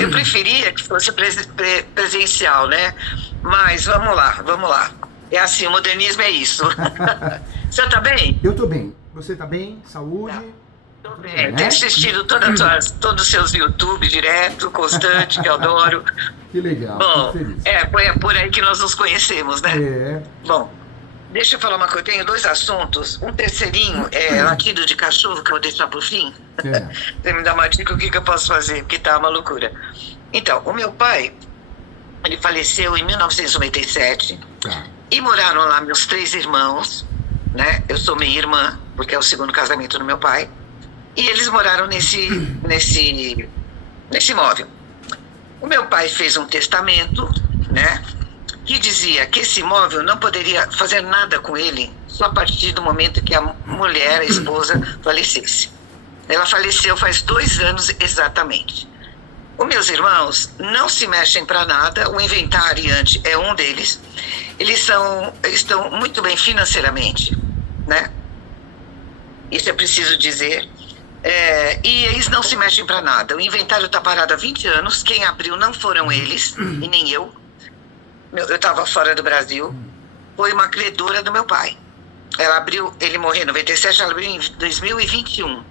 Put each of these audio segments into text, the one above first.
Eu preferia que fosse presencial, né? Mas vamos lá. É assim, o modernismo é isso. Você tá bem? Eu tô bem. Você tá bem? Saúde? Tá. Tô Tudo bem, bem. Tenho né? assistido todos os seus YouTube direto, constante, que eu adoro. Que legal, fico Bom, feliz. é por aí que nós nos conhecemos, né? É, Bom, deixa eu falar uma coisa. Eu tenho dois assuntos. Um terceirinho é latido de cachorro, que eu vou deixar pro fim. é, Você me dá uma dica, o que eu posso fazer? Porque tá uma loucura. Então, o meu pai, ele faleceu em 1997 tá. e moraram lá meus três irmãos, né? Eu sou meia irmã, porque é o segundo casamento do meu pai. E eles moraram nesse imóvel. O meu pai fez um testamento, né? Que dizia que esse imóvel não poderia fazer nada com ele só a partir do momento que a mulher, a esposa, falecesse. Ela faleceu faz 2 anos exatamente. Os meus irmãos não se mexem para nada, o inventariante é um deles. Eles estão muito bem financeiramente, né? Isso é preciso dizer. E eles não se mexem para nada. O inventário está parado há 20 anos. Quem abriu não foram eles, e nem eu. Eu estava fora do Brasil. Foi uma credora do meu pai. Ela abriu, ele morreu em 97, ela abriu em 2021.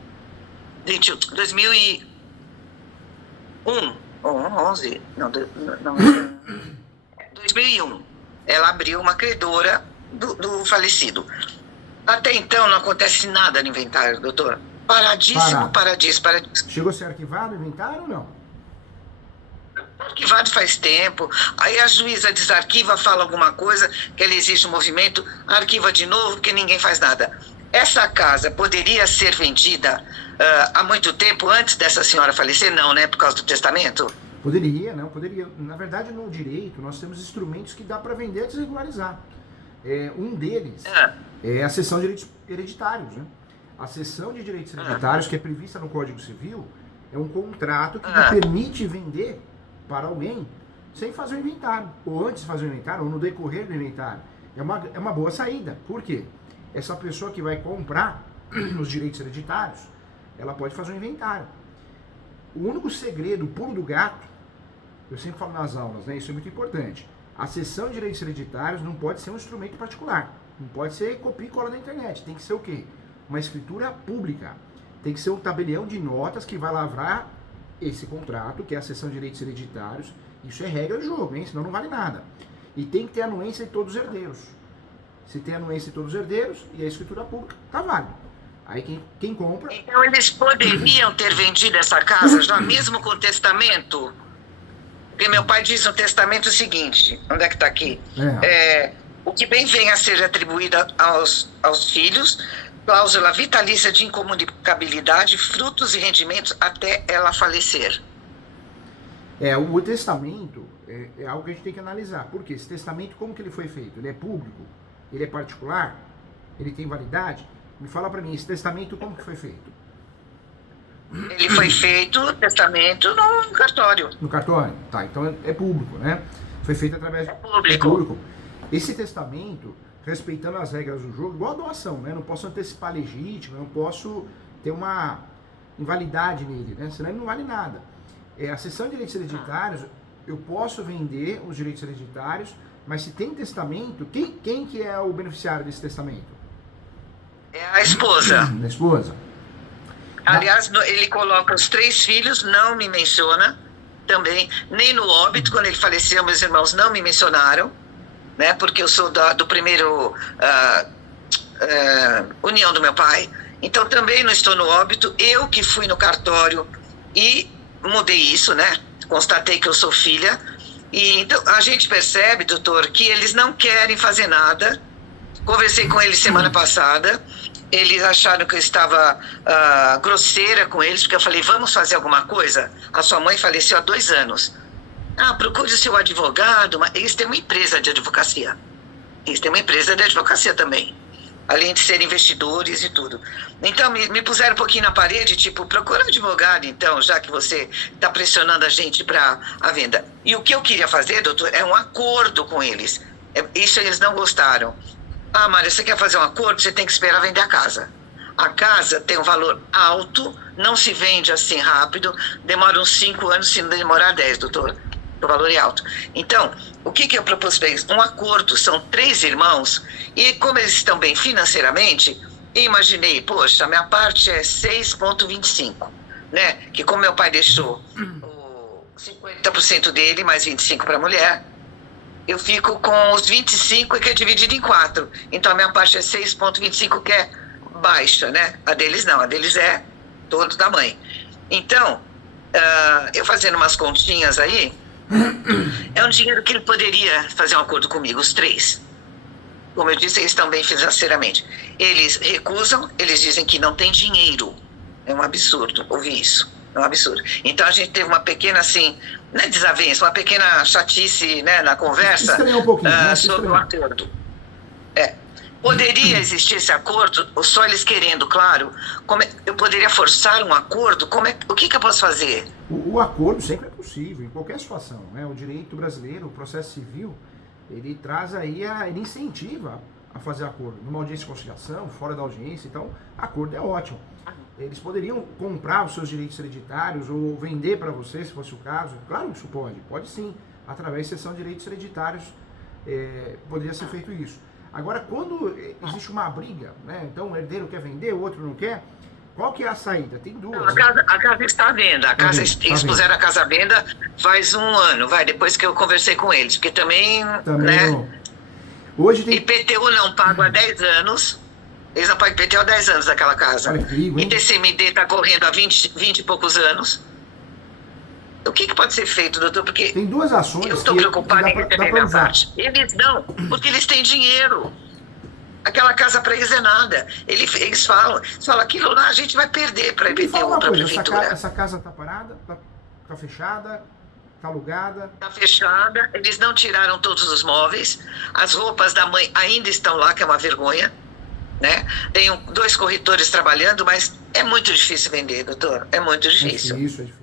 2001. 11. Não, 2001. Ela abriu uma credora do falecido. Até então não acontece nada no inventário, doutor. Paradíssimo. Chegou a ser arquivado o inventário ou não? Arquivado faz tempo. Aí a juíza desarquiva, fala alguma coisa, que ela exige um movimento, arquiva de novo, porque ninguém faz nada. Essa casa poderia ser vendida há muito tempo antes dessa senhora falecer? Não, né? Por causa do testamento? Poderia, não, poderia. Na verdade, no direito, nós temos instrumentos que dá para vender e desregularizar. Um deles é a cessão de direitos hereditários, né? A cessão de direitos hereditários, que é prevista no Código Civil, é um contrato que lhe permite vender para alguém sem fazer o inventário, ou antes de fazer o inventário, ou no decorrer do inventário. É uma boa saída. Por quê? Essa pessoa que vai comprar os direitos hereditários, ela pode fazer um inventário. O único segredo, o pulo do gato, eu sempre falo nas aulas, né? Isso é muito importante. A cessão de direitos hereditários não pode ser um instrumento particular. Não pode ser copia e cola da internet. Tem que ser o quê? Uma escritura pública. Tem que ser um tabelião de notas que vai lavrar esse contrato, que é a cessão de direitos hereditários. Isso é regra do jogo, hein? Senão não vale nada. E tem que ter anuência de todos os herdeiros. Se tem anuência de todos os herdeiros e a escritura pública, tá válido. Aí quem compra... Então eles poderiam ter vendido essa casa já mesmo com o testamento? Porque meu pai diz no testamento o seguinte, onde é que está aqui? O que bem vem a ser atribuído aos filhos, cláusula vitalícia de incomunicabilidade, frutos e rendimentos até ela falecer. O testamento é algo que a gente tem que analisar. Por quê? Esse testamento, como que ele foi feito? Ele é público? Ele é particular? Ele tem validade? Me fala pra mim, esse testamento como que foi feito? Ele foi feito, o testamento, no cartório. No cartório? Tá, então é público, né? Foi feito através... É público. É público. Esse testamento, respeitando as regras do jogo, igual a doação, né? Não posso antecipar legítimo, não posso ter uma invalidade nele, né? Senão ele não vale nada. A cessão de direitos hereditários, eu posso vender os direitos hereditários, mas se tem testamento, quem que é o beneficiário desse testamento? É a esposa. A esposa. Aliás, ele coloca os 3 filhos, não me menciona também, nem no óbito, quando ele faleceu, meus irmãos não me mencionaram, né? Porque eu sou do primeiro união do meu pai, então também não estou no óbito. Eu que fui no cartório e mudei isso, né? Constatei que eu sou filha. E então a gente percebe, doutor, que eles não querem fazer nada. Conversei com eles semana passada. Eles acharam que eu estava grosseira com eles, porque eu falei, vamos fazer alguma coisa? A sua mãe faleceu há 2 anos. Procure o seu advogado. Mas eles têm uma empresa de advocacia. Eles têm uma empresa de advocacia também. Além de serem investidores e tudo. Então, me puseram um pouquinho na parede, tipo, procura um advogado, então, já que você está pressionando a gente para a venda. E o que eu queria fazer, doutor, é um acordo com eles. Isso eles não gostaram. Mária, você quer fazer um acordo? Você tem que esperar vender a casa. A casa tem um valor alto, não se vende assim rápido, demora uns 5 anos, se não demorar 10, doutor. O valor é alto. Então, o que eu propus para eles? Um acordo, são 3 irmãos, e como eles estão bem financeiramente, imaginei, poxa, a minha parte é 6,25, né? Que como meu pai deixou o 50% dele, mais 25% para a mulher, eu fico com os 25% que é dividido em 4. Então, a minha parte é 6,25, que é baixa, né? A deles não, a deles é todo da mãe. Então, eu fazendo umas continhas aí, é um dinheiro que ele poderia fazer um acordo comigo, os 3. Como eu disse, eles estão bem financeiramente. Eles recusam, eles dizem que não tem dinheiro. É um absurdo ouvir isso. É um absurdo. Então a gente teve uma pequena, assim, não é desavença, uma pequena chatice, né, na conversa um pouquinho, sobre o acordo. Poderia existir esse acordo, ou só eles querendo, claro. Eu poderia forçar um acordo? O que eu posso fazer? O acordo sempre é possível, em qualquer situação, né? O direito brasileiro, o processo civil, ele traz aí, ele incentiva a fazer acordo. Numa audiência de conciliação, fora da audiência, então, acordo é ótimo. Eles poderiam comprar os seus direitos hereditários ou vender para você, se fosse o caso. Claro que isso pode sim. Através de cessão de direitos hereditários, poderia ser feito isso. Agora, quando existe uma briga, né? Então o herdeiro quer vender, o outro não quer, qual que é a saída? Tem duas. A casa está à venda. Eles puseram a casa à venda faz 1 ano, depois que eu conversei com eles, porque também né? Não. Hoje tem... IPTU não pago há 10 anos. Eles não pagam IPTU há 10 anos daquela casa. Olha que perigo, hein? ITCMD está correndo há 20 e poucos anos. O que pode ser feito, doutor? Porque tem 2 ações. Eu estou preocupado em receber minha parte. Eles não, porque eles têm dinheiro. Aquela casa para eles é nada. Eles falam aquilo lá, a gente vai perder para IPTU, para a prefeitura. Essa casa está parada, está fechada, está alugada? Está fechada, eles não tiraram todos os móveis. As roupas da mãe ainda estão lá, que é uma vergonha. Né? Tem 2 corretores trabalhando, mas é muito difícil vender, doutor. É muito difícil. É difícil.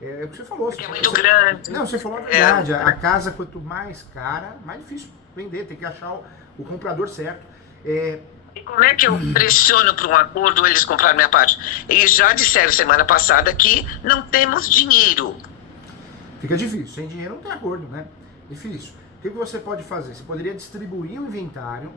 É o que você falou. É muito grande. Não, você falou a verdade. A casa, quanto mais cara, mais difícil vender. Tem que achar o comprador certo. E como é que eu pressiono para um acordo eles compraram minha parte? Eles já disseram semana passada que não temos dinheiro. Fica difícil. Sem dinheiro não tem acordo, né? Difícil. O que você pode fazer? Você poderia distribuir o inventário.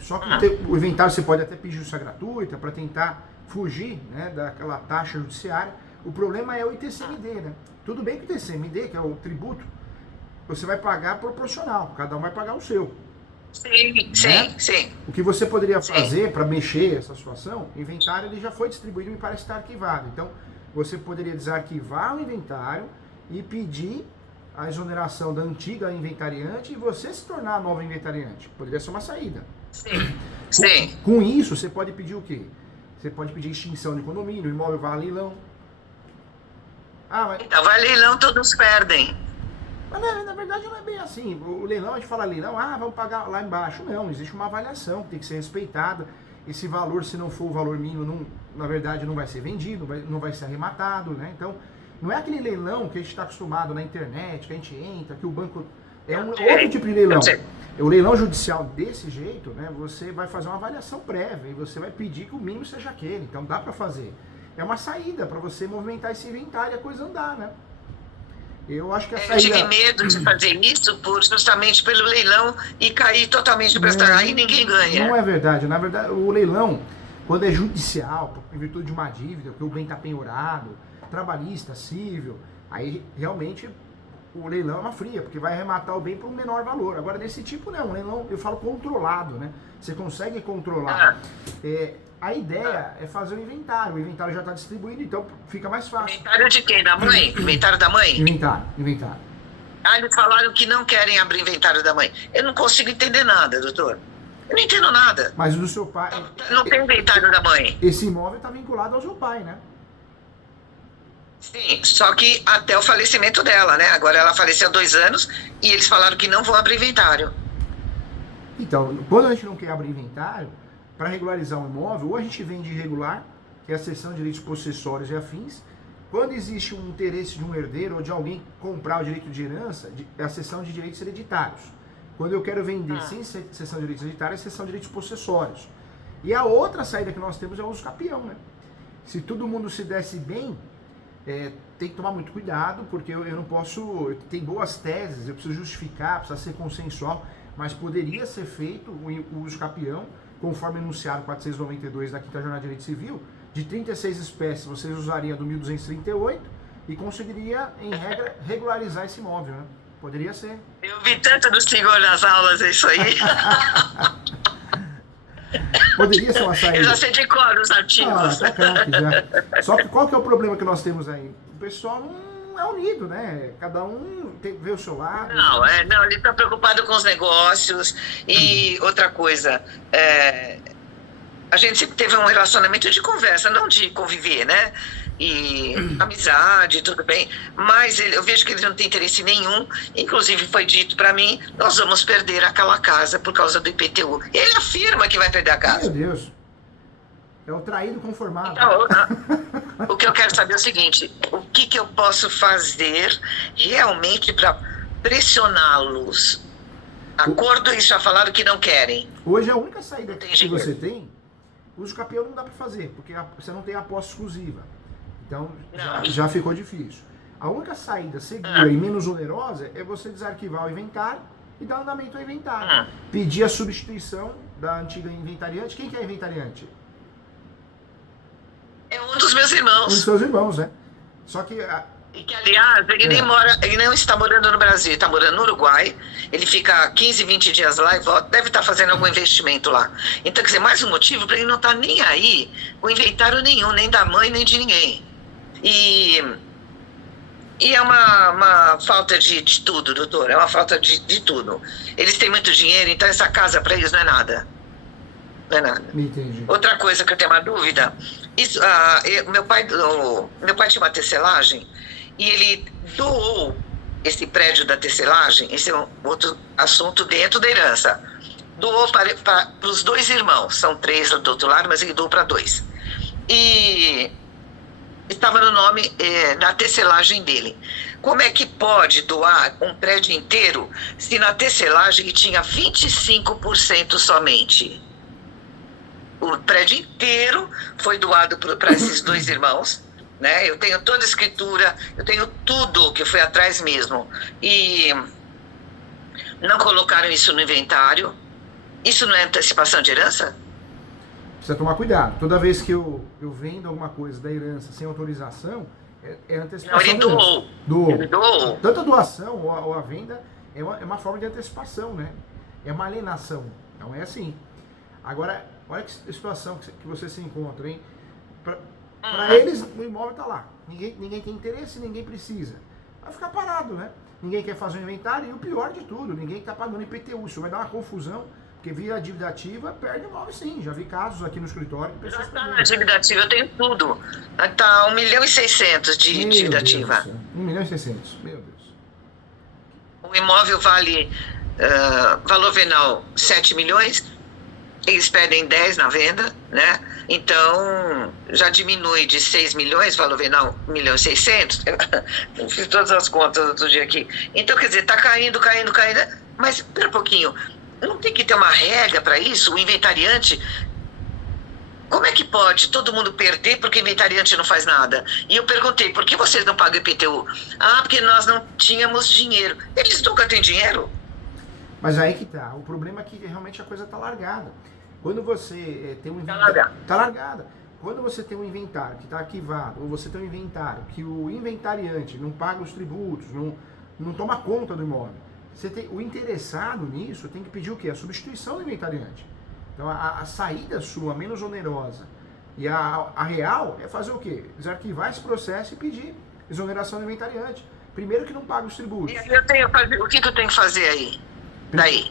Só que o inventário você pode até pedir justiça gratuita para tentar fugir, né, daquela taxa judiciária. O problema é o ITCMD, né? Tudo bem que o ITCMD, que é o tributo, você vai pagar proporcional, cada um vai pagar o seu. Sim. O que você poderia fazer para mexer essa situação, o inventário ele já foi distribuído e parece estar arquivado. Então, você poderia desarquivar o inventário e pedir a exoneração da antiga inventariante e você se tornar a nova inventariante. Poderia ser uma saída. Sim. Com isso, você pode pedir o quê? Você pode pedir extinção de condomínio, o imóvel vai a leilão. Então, vai leilão, todos perdem. Mas na verdade não é bem assim. O leilão, a gente fala leilão, vamos pagar lá embaixo. Não, existe uma avaliação que tem que ser respeitada. Esse valor, se não for o valor mínimo, na verdade não vai ser vendido, não vai ser arrematado, né? Então, não é aquele leilão que a gente está acostumado na internet, que a gente entra, que o banco... É um outro tipo de leilão. O leilão judicial desse jeito, né? Você vai fazer uma avaliação prévia e você vai pedir que o mínimo seja aquele. Então dá para fazer. É uma saída para você movimentar esse inventário e a coisa andar, né? Eu acho que a saída... Eu tive medo de fazer isso justamente pelo leilão e cair totalmente para essa... Aí ninguém ganha. Não é verdade. Na verdade, o leilão, quando é judicial, em virtude de uma dívida, que o bem está penhorado, trabalhista, cível, aí realmente o leilão é uma fria, porque vai arrematar o bem por um menor valor. Agora, desse tipo não, o leilão, eu falo controlado, né? Você consegue controlar. A ideia é fazer o inventário já está distribuído, então fica mais fácil. Inventário de quem? Da mãe? Inventário da mãe? Inventário. Eles falaram que não querem abrir inventário da mãe. Eu não consigo entender nada, doutor. Eu não entendo nada. Mas o do seu pai... Não tem inventário da mãe. Esse imóvel está vinculado ao seu pai, né? Sim, só que até o falecimento dela, né? Agora ela faleceu há 2 anos e eles falaram que não vão abrir inventário. Então, quando a gente não quer abrir inventário, para regularizar um imóvel, ou a gente vende irregular, que é a cessão de direitos possessórios e afins. Quando existe um interesse de um herdeiro ou de alguém comprar o direito de herança, é a cessão de direitos hereditários. Quando eu quero vender sem cessão de direitos hereditários, é a cessão de direitos possessórios. E a outra saída que nós temos é o uso capião, né? se todo mundo se desse bem, tem que tomar muito cuidado, porque eu não posso, tem boas teses, eu preciso justificar, precisa ser consensual, mas poderia ser feito o uso capião, conforme enunciado 492 da Quinta Jornada de Direito Civil, de 36 espécies vocês usariam do 1238 e conseguiria, em regra, regularizar esse imóvel, né? Poderia ser. Eu vi tanto do senhor nas aulas, é isso aí. Poderia ser uma saída. Eu já sei de cor os artigos. Tá craque já. Só que qual que é o problema que nós temos aí? O pessoal não é unido, né? Cada um vê o seu lado. Não, ele está preocupado com os negócios. E outra coisa, a gente sempre teve um relacionamento de conversa, não de conviver, né? E amizade, tudo bem, mas eu vejo que ele não tem interesse nenhum. Inclusive foi dito para mim, nós vamos perder aquela casa por causa do IPTU. Ele afirma que vai perder a casa. Meu Deus, é o traído conformado. Então, o que eu quero saber é o seguinte, o que eu posso fazer realmente para pressioná-los? Acordo, eles já falaram que não querem. Hoje a única saída que você tem, uso capião não dá para fazer, porque você não tem a posse exclusiva. Então, já ficou difícil. A única saída segura e menos onerosa é você desarquivar o inventário e dar andamento ao inventário. Pedir a substituição da antiga inventariante. Quem que é inventariante? É um dos meus irmãos. Um dos seus irmãos, né? Só que... E que, aliás, ele não está morando no Brasil, está morando no Uruguai. Ele fica 15, 20 dias lá e volta, deve estar fazendo algum investimento lá. Então, quer dizer, mais um motivo para ele não estar nem aí com inventário nenhum, nem da mãe, nem de ninguém. E é uma falta de tudo, doutor, é uma falta de tudo. Eles têm muito dinheiro, então essa casa para eles não é nada. Não é nada. Entendi. Outra coisa que eu tenho uma dúvida, meu pai tinha uma tecelagem e ele doou esse prédio da tecelagem, esse é um outro assunto dentro da herança, doou para os 2 irmãos, são 3 do outro lado, mas ele doou para 2. E estava no nome da tecelagem dele. Como é que pode doar um prédio inteiro se na tecelagem ele tinha 25% somente? O prédio inteiro foi doado para esses 2 irmãos, né? Eu tenho toda a escritura, eu tenho tudo que foi atrás mesmo. E não colocaram isso no inventário. Isso não é antecipação de herança? Precisa tomar cuidado. Toda vez que eu vendo alguma coisa da herança sem autorização, é antecipação. Não, ele doou. Ele doou. Tanto a doação ou a venda é uma forma de antecipação, né? É uma alienação. Então é assim. Agora, olha que situação que você se encontra, hein? Para eles, o imóvel está lá. Ninguém tem interesse, ninguém precisa. Vai ficar parado, né? Ninguém quer fazer um inventário e o pior de tudo, ninguém está pagando IPTU. Isso vai dar uma confusão. Porque vira dívida ativa, perde o imóvel sim. Já vi casos aqui no escritório. Já está na dívida ativa, eu tenho tudo. Está 1.600.000 de dívida ativa. 1.600.000, meu Deus. O imóvel vale, valor venal 7 milhões, eles pedem 10 na venda, né? Então, já diminui de 6 milhões, valor venal 1.600.000. Eu fiz todas as contas outro dia aqui. Então, quer dizer, está caindo. Mas, espera um pouquinho. Não tem que ter uma regra para isso? O inventariante, como é que pode todo mundo perder porque o inventariante não faz nada? E eu perguntei, por que vocês não pagam IPTU? Porque nós não tínhamos dinheiro. Eles nunca têm dinheiro? Mas aí que tá. O problema é que realmente a coisa tá largada. Quando você tem um inventário... Tá largada. Quando você tem um inventário que está arquivado, ou você tem um inventário que o inventariante não paga os tributos, não toma conta do imóvel, o interessado nisso tem que pedir o quê? A substituição do inventariante. Então a saída sua menos onerosa e a real é fazer o quê? Desarquivar esse processo e pedir exoneração do inventariante. Primeiro que não paga os tributos. E aí o que eu tenho que fazer aí? Daí?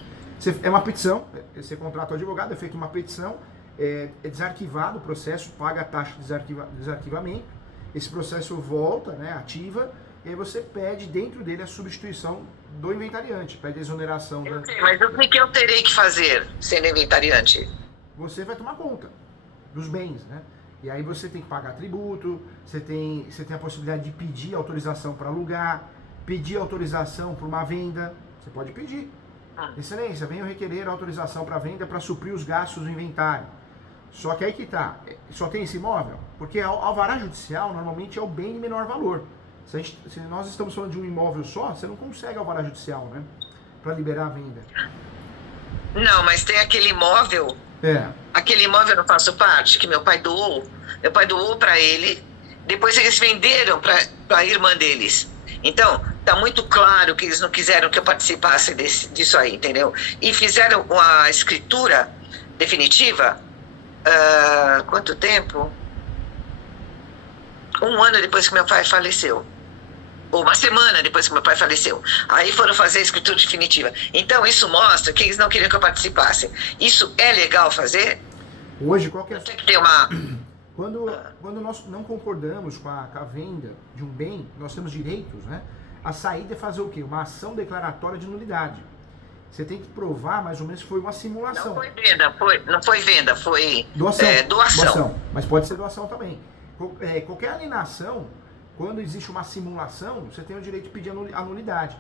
É uma petição, você contrata o advogado, é feita uma petição, é desarquivado o processo, paga a taxa de desarquivamento, esse processo volta, né, ativa, e aí você pede dentro dele a substituição do inventariante, pede a exoneração. Mas o que eu terei que fazer sendo inventariante? Você vai tomar conta dos bens, né? E aí você tem que pagar tributo, você tem a possibilidade de pedir autorização para alugar, pedir autorização para uma venda, você pode pedir. Excelência, venho requerer autorização para venda para suprir os gastos do inventário. Só que aí que tá, só tem esse imóvel, porque alvará judicial normalmente é o bem de menor valor. Se nós estamos falando de um imóvel só, você não consegue alvará judicial, né? Para liberar a venda. Não, mas tem aquele imóvel. Aquele imóvel eu não faço parte, que meu pai doou. Meu pai doou para ele. Depois eles venderam para a irmã deles. Então, tá muito claro que eles não quiseram que eu participasse disso aí, entendeu? E fizeram a escritura definitiva. Quanto tempo? 1 ano depois que meu pai faleceu. Ou 1 semana depois que meu pai faleceu. Aí foram fazer a escritura definitiva. Então, isso mostra que eles não queriam que eu participasse. Isso é legal fazer? Hoje, qual que é... Tem que ter uma... Quando nós não concordamos com a venda de um bem, nós temos direitos, né? A saída é fazer o quê? Uma ação declaratória de nulidade. Você tem que provar mais ou menos que foi uma simulação. Não foi venda, não foi venda, foi doação. Doação. Mas pode ser doação também. Qualquer alienação, quando existe uma simulação, você tem o direito de pedir a nulidade.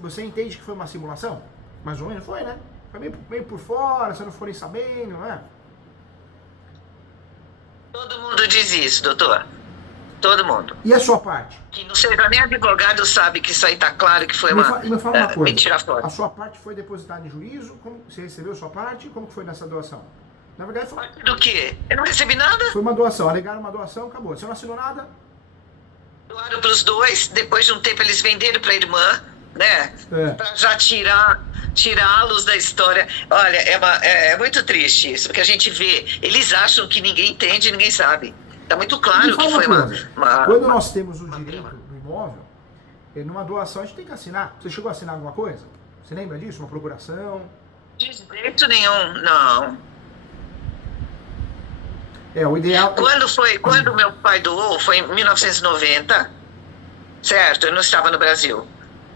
Você entende que foi uma simulação? Mais ou menos foi, né? Foi meio por fora, você não ficou nem sabendo, não é? Todo mundo diz isso, doutor. Todo mundo. E a sua parte? Que não seja nem advogado sabe que isso aí tá claro que foi me fala uma coisa. Mentira fora. A sua parte foi depositada em juízo? Como você recebeu a sua parte? Como que foi nessa doação? Na verdade foi... Parte do quê? Eu não recebi nada. Foi uma doação. Alegaram uma doação, acabou. Você não assinou nada? Doaram para os dois. Depois de um tempo eles venderam para a irmã, né? Para já tirá-los da história. Olha, é muito triste isso, porque a gente vê, eles acham que ninguém entende, ninguém sabe. Está muito claro que foi uma... Quando nós temos o direito do imóvel, numa doação a gente tem que assinar. Você chegou a assinar alguma coisa? Você lembra disso? Uma procuração? De jeito nenhum, não. O ideal... Quando meu pai doou, foi em 1990, certo? Eu não estava no Brasil.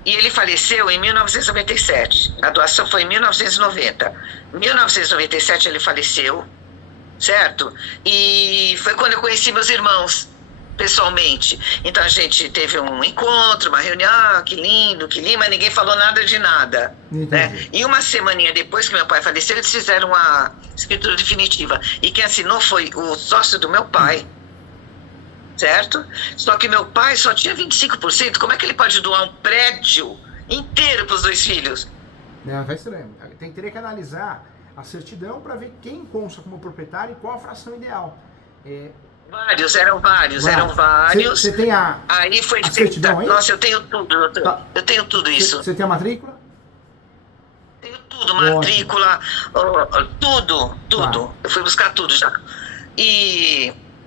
E ele faleceu em 1997. A doação foi em 1990. Em 1997 ele faleceu, certo? E foi quando eu conheci meus irmãos, pessoalmente. Então a gente teve um encontro, uma reunião, que lindo, mas ninguém falou nada de nada. Né? E 1 semaninha depois que meu pai faleceu, eles fizeram uma escritura definitiva. E quem assinou foi o sócio do meu pai. Certo? Só que meu pai só tinha 25%. Como é que ele pode doar um prédio inteiro para os 2 filhos? Não, vai ser. Teria que analisar a certidão para ver quem consta como proprietário e qual a fração ideal. Eram vários. Você tem aí foi a certidão aí? Nossa, eu tenho tudo, doutor. Tá. Eu tenho tudo isso. Você tem a matrícula? Tenho tudo, matrícula, tudo. Tá. Eu fui buscar tudo já.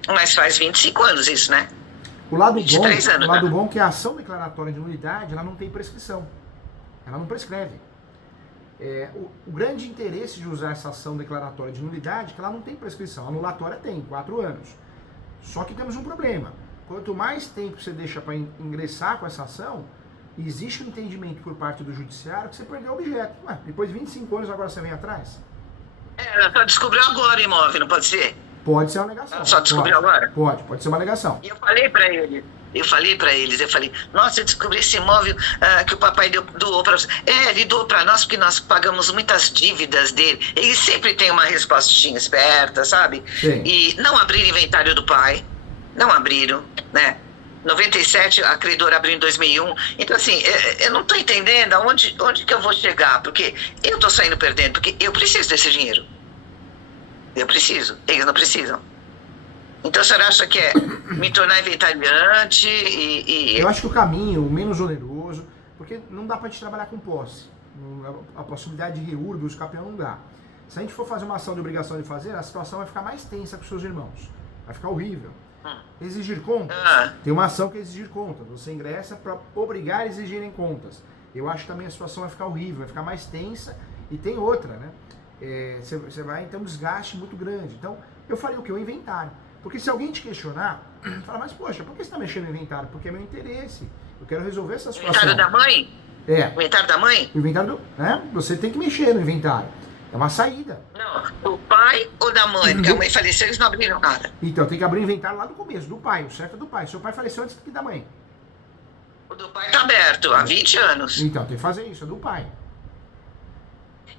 Mas faz 25 anos isso, né? O lado 23 anos, o lado bom é que a ação declaratória de nulidade, ela não tem prescrição. Ela não prescreve. O grande interesse de usar essa ação declaratória de nulidade é que ela não tem prescrição. A anulatória tem, 4 anos. Só que temos um problema. Quanto mais tempo você deixa para ingressar com essa ação, existe um entendimento por parte do judiciário que você perdeu o objeto. Depois de 25 anos, agora você vem atrás? Só descobriu agora o imóvel, não pode ser? Pode ser uma alegação. Só descobriu agora? Pode ser uma alegação. E eu falei para eles, nossa, eu descobri esse imóvel que o papai doou para você. Ele doou para nós porque nós pagamos muitas dívidas dele. Eles sempre têm uma respostinha esperta, sabe? Sim. E não abriram inventário do pai, não abriram, né? 97, a credora abriu em 2001. Então, assim, eu não estou entendendo onde que eu vou chegar, porque eu estou saindo perdendo, porque eu preciso desse dinheiro. Eu preciso, eles não precisam. Então, a senhora acha que é me tornar inventariante Eu acho que o caminho, o menos oneroso, porque não dá pra gente trabalhar com posse. A possibilidade de reúrbio, o escapeão não dá. Se a gente for fazer uma ação de obrigação de fazer, a situação vai ficar mais tensa com seus irmãos. Vai ficar horrível. Exigir contas. Tem uma ação que é exigir contas. Você ingressa para obrigar a exigirem contas. Eu acho que também a situação vai ficar horrível, vai ficar mais tensa. E tem outra, né? Você vai ter um desgaste muito grande. Então, eu faria o quê? O inventário. Porque se alguém te questionar, fala, mas poxa, por que você está mexendo no inventário? Porque é meu interesse. Eu quero resolver essa situação. O inventário da mãe? O inventário da mãe? O inventário você tem que mexer no inventário. É uma saída. Não, do pai ou da mãe? Porque a mãe faleceu, eles não abriram nada. Então, tem que abrir o inventário lá do começo, do pai. O certo é do pai. Seu pai faleceu antes que da mãe. O do pai está aberto, há 20 anos. Então, tem que fazer isso, é do pai.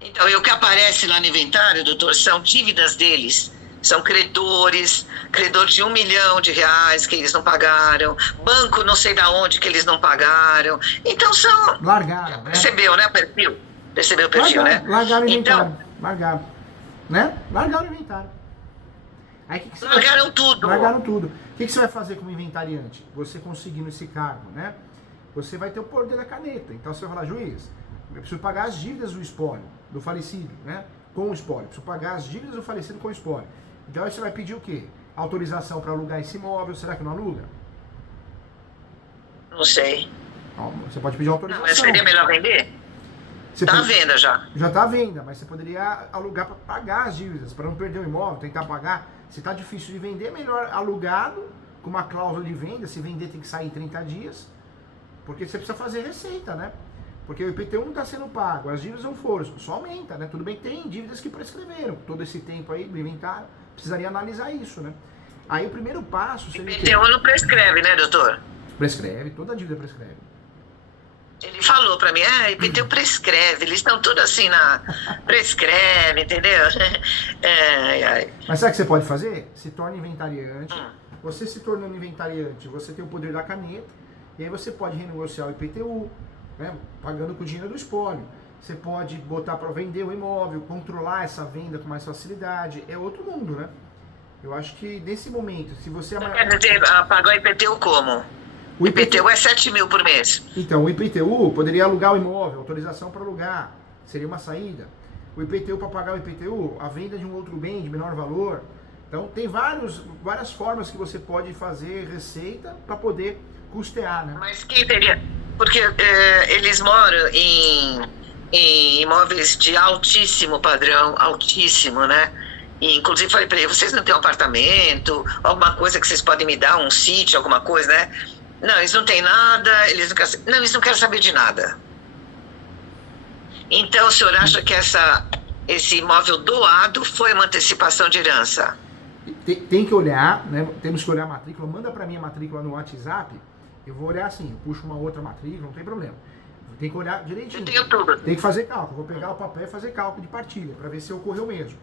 Então, e o que aparece lá no inventário, doutor, são dívidas deles são credor de R$ 1 milhão que eles não pagaram, banco não sei da onde que eles não pagaram. Então são... Largaram, né? Percebeu, né, o perfil? Percebeu o perfil, Largaram, né? largaram o inventário. Então, Largaram. Né? Largaram o inventário. Aí, que largaram tudo. Largaram tudo. O que você vai fazer como inventariante? Você conseguindo esse cargo, né? Você vai ter o poder da caneta. Então você vai falar, juiz, eu preciso pagar as dívidas do espólio, do falecido, né? Com o espólio. Eu preciso pagar as dívidas do falecido com o espólio. Então aí você vai pedir o quê? Autorização para alugar esse imóvel. Será que não aluga? Não sei. Você pode pedir autorização. Não, mas seria melhor vender? Está à venda já. Já está à venda, mas você poderia alugar para pagar as dívidas, para não perder o imóvel, tentar pagar. Se está difícil de vender, é melhor alugado, com uma cláusula de venda. Se vender tem que sair em 30 dias, porque você precisa fazer receita, né? Porque o IPTU não está sendo pago, as dívidas não foram, só aumenta, né? Tudo bem que tem dívidas que prescreveram, todo esse tempo aí do inventário, precisaria analisar isso, né? Aí o primeiro passo seria... IPTU não prescreve, né, doutor? Prescreve, toda dívida prescreve. Ele falou pra mim, IPTU prescreve, eles estão tudo assim prescreve, entendeu? Mas sabe o que você pode fazer? Se torna inventariante. Você se tornando inventariante, você tem o poder da caneta, e aí você pode renegociar o IPTU, né, pagando com o dinheiro do espólio. Você pode botar para vender o imóvel, controlar essa venda com mais facilidade. É outro mundo, né? Eu acho que nesse momento, se você... Quer dizer, pagar o IPTU como? O IPTU é 7 mil por mês. Então, o IPTU poderia alugar o imóvel, autorização para alugar, seria uma saída. O IPTU, para pagar o IPTU, a venda de um outro bem de menor valor. Então, tem várias formas que você pode fazer receita para poder custear, né? Mas quem teria... Porque eles moram em imóveis de altíssimo padrão, altíssimo, né? E, inclusive, falei para ele, vocês não têm um apartamento, alguma coisa que vocês podem me dar, um sítio, alguma coisa, né? Não, eles não têm nada, eles não querem saber de nada. Então, o senhor acha que esse imóvel doado foi uma antecipação de herança? Tem que olhar, né? Temos que olhar a matrícula. Manda para mim a matrícula no WhatsApp. Eu vou olhar assim, eu puxo uma outra matrícula, não tem problema. Tem que olhar direitinho. Eu tenho tudo. Tem que fazer cálculo. Vou pegar o papel e fazer cálculo de partilha, para ver se ocorreu mesmo.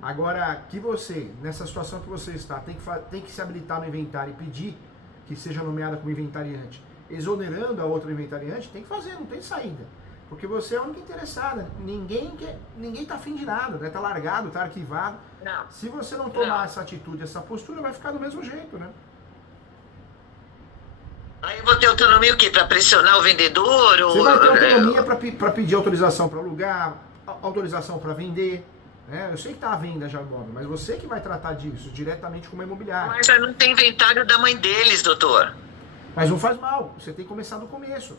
Agora, que você, nessa situação que você está, tem que se habilitar no inventário e pedir que seja nomeada como inventariante, exonerando a outra inventariante, tem que fazer, não tem saída. Porque você é a única interessada. Ninguém tá afim de nada, né? Tá largado, tá arquivado. Não. Se você não tomar essa atitude, essa postura, vai ficar do mesmo jeito, né? Aí eu vou ter autonomia o quê? Para pressionar o vendedor? Você vai ter autonomia para pedir autorização para alugar, autorização para vender. Eu sei que está à venda já o imóvel, mas você que vai tratar disso diretamente com uma imobiliária. Mas não tem inventário da mãe deles, doutor. Mas não faz mal, você tem que começar do começo.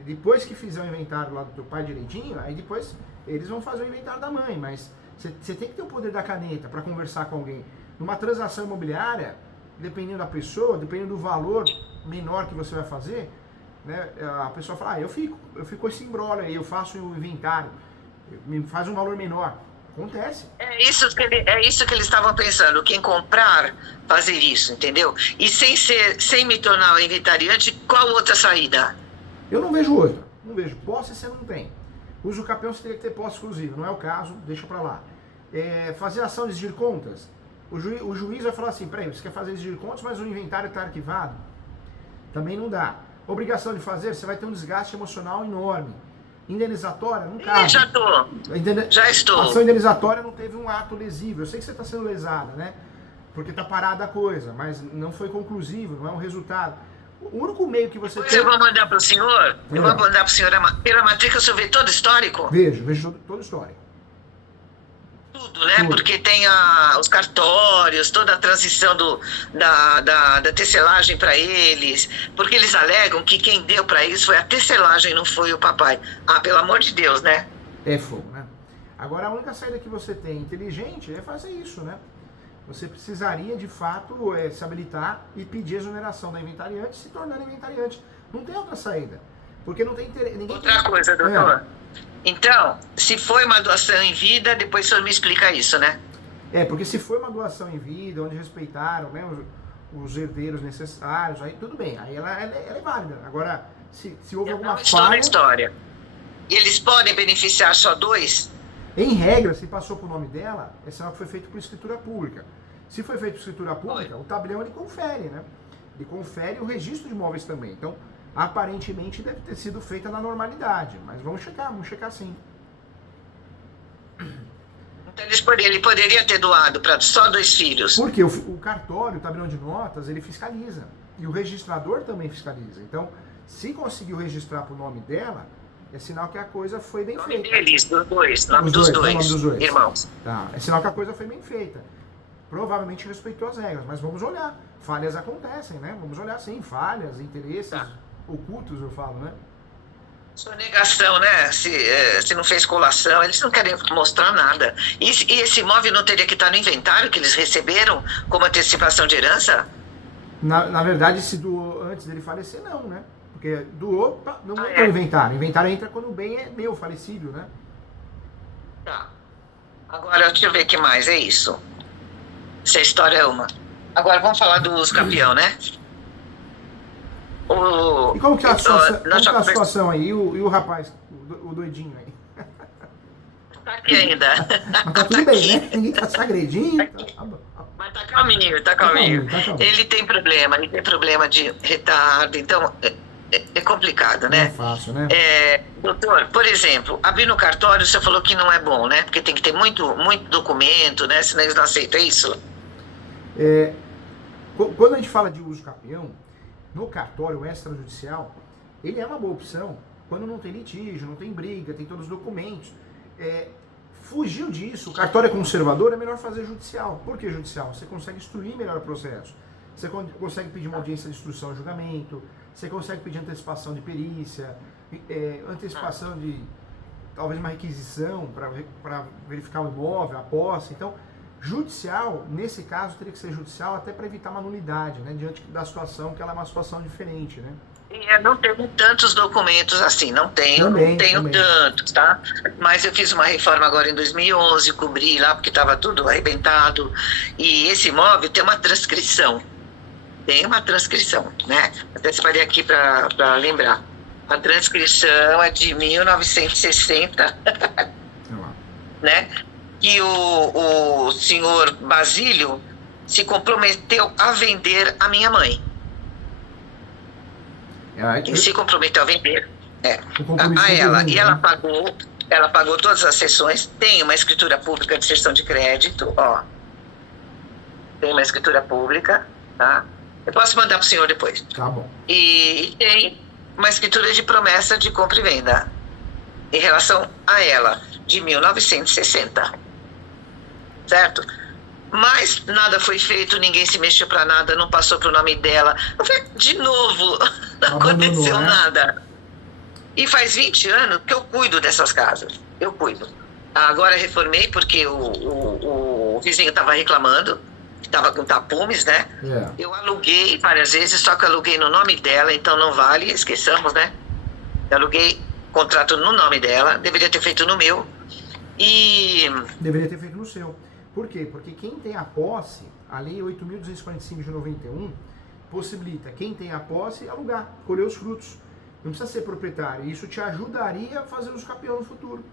Depois que fizer o inventário lá do teu pai direitinho, aí depois eles vão fazer o inventário da mãe. Mas você tem que ter o poder da caneta para conversar com alguém. Numa transação imobiliária, dependendo da pessoa, dependendo do valor menor que você vai fazer, né, a pessoa fala, eu fico com esse imbróglio aí, eu faço o inventário, me faz um valor menor. Acontece. É isso que eles estavam pensando, quem comprar, fazer isso, entendeu? E sem me tornar um inventariante, qual outra saída? Eu não vejo outra, não vejo. Posse você não tem. Uso campeão você teria que ter posse exclusiva, não é o caso, deixa pra lá. Fazer ação de exigir contas, o juiz vai falar assim, peraí, você quer fazer exigir contas, mas o inventário está arquivado? Também não dá. Obrigação de fazer, você vai ter um desgaste emocional enorme. Indenizatória, não cabe. Já estou. Ação indenizatória não teve um ato lesivo. Eu sei que você está sendo lesada, né? Porque está parada a coisa, mas não foi conclusivo, não é um resultado. O único meio que você tem... Eu vou mandar para o senhor, pela matrícula, o senhor vê todo o histórico? Vejo todo o histórico. Tudo, né? Tudo. Porque tem os cartórios, toda a transição da tecelagem para eles, porque eles alegam que quem deu para eles foi a tecelagem, não foi o papai. Pelo amor de Deus, né? É fogo, né? Agora, a única saída que você tem inteligente é fazer isso, né? Você precisaria, de fato, se habilitar e pedir exoneração da inventariante, se tornando inventariante. Não tem outra saída, porque não tem interesse... Outra coisa, doutor. Então, se foi uma doação em vida, depois o senhor me explica isso, né? Porque se foi uma doação em vida, onde respeitaram, né, os herdeiros necessários, aí tudo bem, aí ela é válida. Agora, se houve alguma falha... na história. E eles podem beneficiar só 2? Em regra, se passou por nome dela, é sinal que foi feito por escritura pública. Se foi feito por escritura pública, o tabelião ele confere, né? Ele confere o registro de imóveis também. Então, aparentemente deve ter sido feita na normalidade, mas vamos checar sim. Então ele poderia ter doado para só 2 filhos. Porque o cartório, o tabelião de notas, ele fiscaliza. E o registrador também fiscaliza. Então, se conseguiu registrar pro nome dela, é sinal que a coisa foi bem feita. Nome deles, dos dois. Nome dos dois irmãos. Tá. É sinal que a coisa foi bem feita. Provavelmente respeitou as regras, mas vamos olhar. Falhas acontecem, né? Vamos olhar sim, falhas, interesses ocultos, eu falo, né? Sonegação, né? Se não fez colação, eles não querem mostrar nada. E esse imóvel não teria que estar no inventário que eles receberam como antecipação de herança? Na verdade, se doou antes dele falecer, não, né? Porque doou, não entra no inventário. O inventário entra quando o bem é meu, falecido, né? Tá. Agora, deixa eu ver o que mais. É isso. Essa história é uma. Agora, vamos falar dos campeão, né? E como que tá a situação aí? E o rapaz, o doidinho aí? Tá aqui ainda. Mas tá tudo bem, né? Ninguém tá se agredindo. Mas tá calminho. Ele tem problema de retardo, então é complicado, né? Não é fácil, né? Doutor, por exemplo, abrir no cartório, você falou que não é bom, né? Porque tem que ter muito documento, né? Senão eles não aceitam, é isso? Quando a gente fala de uso capião, no cartório extrajudicial, ele é uma boa opção quando não tem litígio, não tem briga, tem todos os documentos. Fugiu disso, o cartório é conservador, é melhor fazer judicial. Por que judicial? Você consegue instruir melhor o processo. Você consegue pedir uma audiência de instrução e julgamento, você consegue pedir antecipação de perícia, antecipação de talvez uma requisição para verificar o imóvel, a posse. Então, judicial, nesse caso, teria que ser judicial até para evitar uma nulidade, né, diante da situação, que ela é uma situação diferente, né? Não tenho tantos documentos assim, não tenho tantos, tá? Mas eu fiz uma reforma agora em 2011, cobri lá porque estava tudo arrebentado, e esse imóvel tem uma transcrição, né? Até separei aqui para lembrar. A transcrição é de 1960, né? Que o senhor Basílio se comprometeu a vender a minha mãe. Ele se comprometeu a vender a ela. E ela pagou todas as sessões. Tem uma escritura pública de cessão de crédito, ó. Tem uma escritura pública, tá? Eu posso mandar para o senhor depois. Tá bom. E tem uma escritura de promessa de compra e venda em relação a ela, de 1960. Certo? Mas nada foi feito, ninguém se mexeu para nada, não passou pro nome dela. De novo, não aconteceu nada. E faz 20 anos que eu cuido dessas casas. Eu cuido. Agora reformei porque o vizinho estava reclamando, que estava com tapumes, né? Eu aluguei várias vezes, só que eu aluguei no nome dela, então não vale, esqueçamos, né? Eu aluguei contrato no nome dela, deveria ter feito no meu. Deveria ter feito no seu. Por quê? Porque quem tem a posse, a Lei 8.245 de 91, possibilita quem tem a posse alugar, colher os frutos. Não precisa ser proprietário. Isso te ajudaria a fazer uso capião no futuro.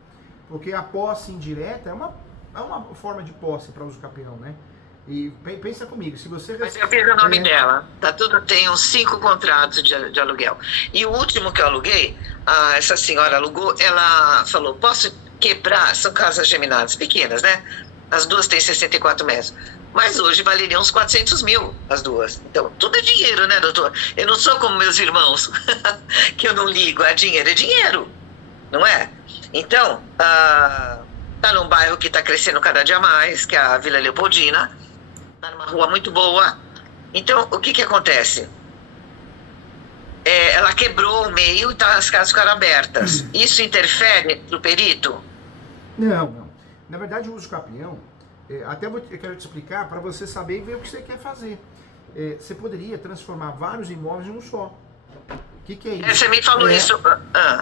Porque a posse indireta é uma forma de posse para uso capião, né? E pensa comigo, se você... Mas eu fiz o nome dela. Tá tudo, tem uns 5 contratos de aluguel. E o último que eu aluguei, essa senhora alugou, ela falou, posso quebrar, são casas geminadas pequenas, né? As duas têm 64 metros. Mas hoje valeriam uns 400 mil as duas. Então, tudo é dinheiro, né, doutor? Eu não sou como meus irmãos, que eu não ligo. É dinheiro, não é? Então, tá num bairro que está crescendo cada dia mais, que é a Vila Leopoldina. Tá numa rua muito boa. Então, o que acontece? Ela quebrou o meio e as casas ficaram abertas. Isso interfere no perito? Não. Na verdade, o uso capião, eu quero te explicar para você saber e ver o que você quer fazer. Você poderia transformar vários imóveis em um só. O que é isso? Você me falou isso.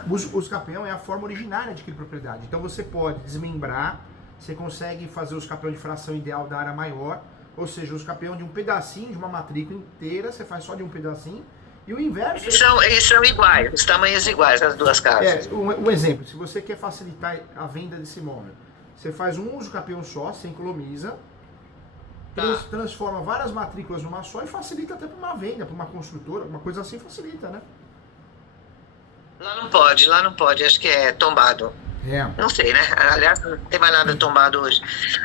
O uso capião é a forma originária de adquirir propriedade. Então você pode desmembrar, você consegue fazer o uso capião de fração ideal da área maior, ou seja, o uso capião de um pedacinho de uma matrícula inteira, você faz só de um pedacinho. E o inverso... Eles são iguais, os tamanhos iguais das duas casas. Um exemplo, se você quer facilitar a venda desse imóvel, você faz um uso capião só, sem colomiza, transforma várias matrículas numa só e facilita até para uma venda, para uma construtora, uma coisa assim facilita, né? Lá não pode, acho que é tombado. Não sei, né? Aliás, não tem mais nada tombado hoje.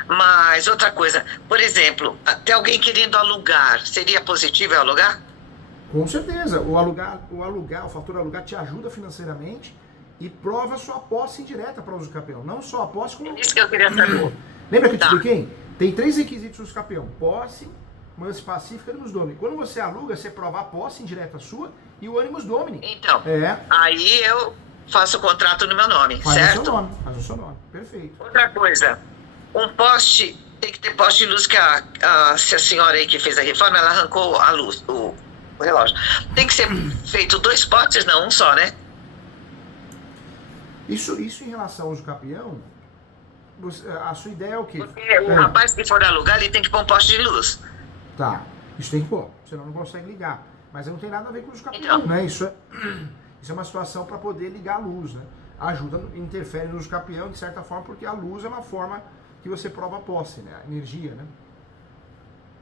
Mas outra coisa, por exemplo, tem alguém querendo alugar, seria positivo eu alugar? Com certeza. O fator alugar te ajuda financeiramente e prova sua posse indireta para uso capião. Não só a posse, como... É isso que eu queria saber. Lembra que eu te expliquei? Tem 3 requisitos do uso capião: posse, manus pacífica e animus domini. Quando você aluga, você prova a posse indireta sua e o animus domini. Então, aí eu faço o contrato no meu nome, certo? Faz o seu nome, perfeito. Outra coisa, um poste, tem que ter poste de luz, que se a senhora aí que fez a reforma, ela arrancou a luz, o relógio. Tem que ser feito 2 postes, não um só, né? Isso em relação ao uso capião, a sua ideia é o quê? Porque o rapaz que for alugar, ele tem que pôr um poste de luz. Tá, isso tem que pôr, senão não consegue ligar. Mas não tem nada a ver com o uso capião, então, né? Isso é uma situação para poder ligar a luz, né? Ajuda, interfere no uso capião de certa forma, porque a luz é uma forma que você prova a posse, né? A energia, né?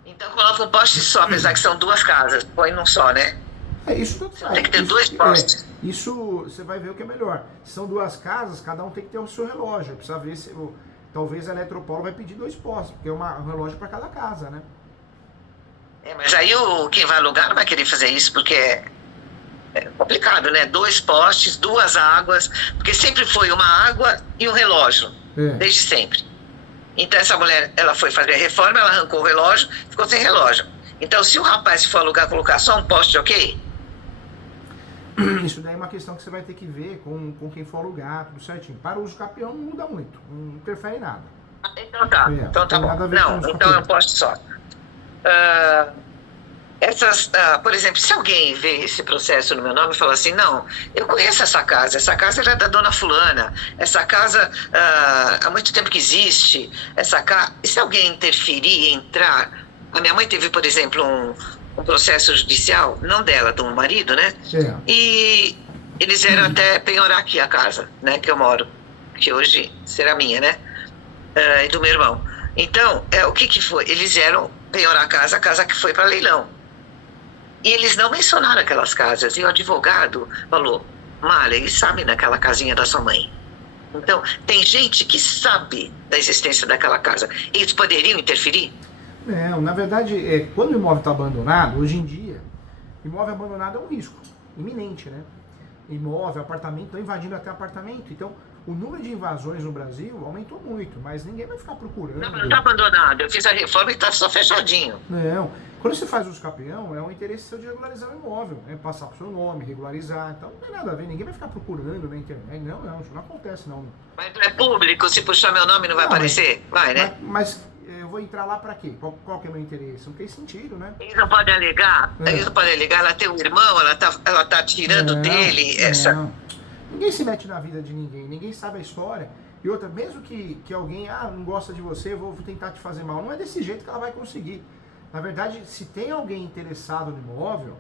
Então coloca um poste só, apesar que são 2 casas, põe num só, né? Isso tudo certo. Tem que ter 2 postes. Isso você vai ver o que é melhor. Se são 2 casas, cada um tem que ter o seu relógio. Precisa ver se talvez a Eletropaulo vai pedir 2 postes, porque é um relógio para cada casa, né? Mas aí quem vai alugar não vai querer fazer isso, porque é complicado, né? 2 postes, 2 águas, porque sempre foi uma água e um relógio, desde sempre. Então essa mulher, ela foi fazer a reforma, ela arrancou o relógio, ficou sem relógio. Então se o rapaz for alugar, colocar só um poste, ok? Isso daí é uma questão que você vai ter que ver com quem for alugar, tudo certinho. Para o uso capião não muda muito, não interfere em nada. Então tá, então tá bom. Não, então é um poste só. Por exemplo, se alguém vê esse processo no meu nome e fala assim, não, eu conheço essa casa era da dona fulana, essa casa há muito tempo que existe, e se alguém interferir, entrar, a minha mãe teve, por exemplo, um processo judicial, não dela, do marido, né? E eles vieram até penhorar aqui a casa, né, que eu moro, que hoje será minha, né? E do meu irmão. Então, o que foi? Eles vieram penhorar a casa que foi para leilão. E eles não mencionaram aquelas casas. E o advogado falou, Mália, eles sabem daquela casinha da sua mãe. Então, tem gente que sabe da existência daquela casa. Eles poderiam interferir? Não, na verdade, quando o imóvel está abandonado, hoje em dia, imóvel abandonado é um risco iminente, né? Imóvel, apartamento, estão invadindo até apartamento. Então, o número de invasões no Brasil aumentou muito, mas ninguém vai ficar procurando. Não está abandonado. Eu fiz a reforma e está só fechadinho. Não. Quando você faz uso capião, é um interesse seu de regularizar o imóvel, né? Passar pro seu nome, regularizar. Então, não tem nada a ver. Ninguém vai ficar procurando na internet. Não, isso não acontece, não. Mas não é público. Se puxar meu nome, não vai aparecer? Vai, né? Mas eu vou entrar lá pra quê? Qual que é o meu interesse? Não tem sentido, né? Eles não podem alegar. Eles não podem alegar. Ela tem um irmão, ela tá tirando dele essa... Ninguém se mete na vida de ninguém sabe a história. E outra, mesmo que alguém não gosta de você, vou tentar te fazer mal, não é desse jeito que ela vai conseguir. Na verdade, se tem alguém interessado no imóvel,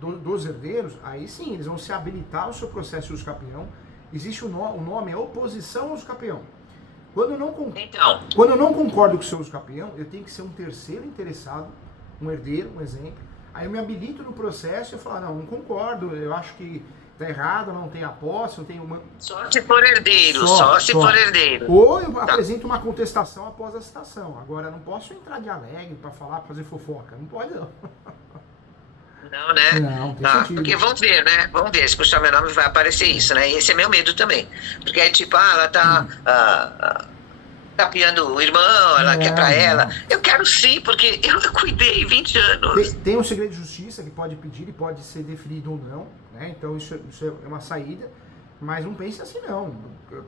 dos herdeiros, aí sim, eles vão se habilitar ao seu processo de uso capião. Existe o nome, é oposição ao uso capião. Quando eu não concordo com o seu uso capião, eu tenho que ser um terceiro interessado, um herdeiro, um exemplo. Aí eu me habilito no processo e eu falo, não concordo, eu acho que tá errado, não tem a posse, não tem uma... Só se for herdeiro, só se for herdeiro. Ou eu apresento uma contestação após a citação. Agora, não posso entrar de alegre para falar, fazer fofoca. Não pode, não. Não, né? Não, tem sentido. Porque vamos ver, né? Vamos ver, se puxar meu nome vai aparecer isso, né? E esse é meu medo também. Porque é tipo, ela tá... tapeando o irmão, ela quer pra ela. Eu quero sim, porque eu cuidei 20 anos. Tem um segredo de justiça que pode pedir e pode ser deferido ou não, né? Então isso é uma saída, mas não pense assim não.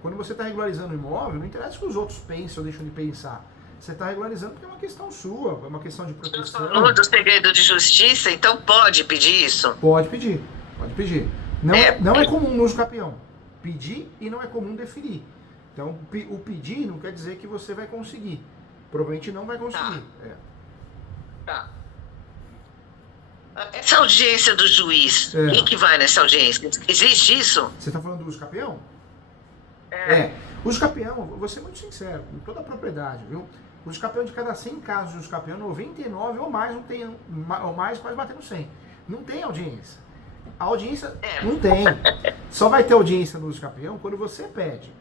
Quando você está regularizando o imóvel, não interessa que os outros pensem ou deixam de pensar. Você está regularizando porque é uma questão sua, é uma questão de proteção. Você falou do segredo de justiça, então pode pedir isso? Pode pedir. Não é comum no uso capião pedir e não é comum deferir. Então, o pedir não quer dizer que você vai conseguir. Provavelmente não vai conseguir. Tá. Essa audiência do juiz, quem que vai nessa audiência? Existe isso? Você está falando do uso capião? Uso capião, vou ser muito sincero, com toda a propriedade, viu? O uso capião, de cada 100 casos de uso capião, 99 ou mais não tem, ou mais pode bater no 100. Não tem audiência. A audiência não tem. Só vai ter audiência no uso capião quando você pede.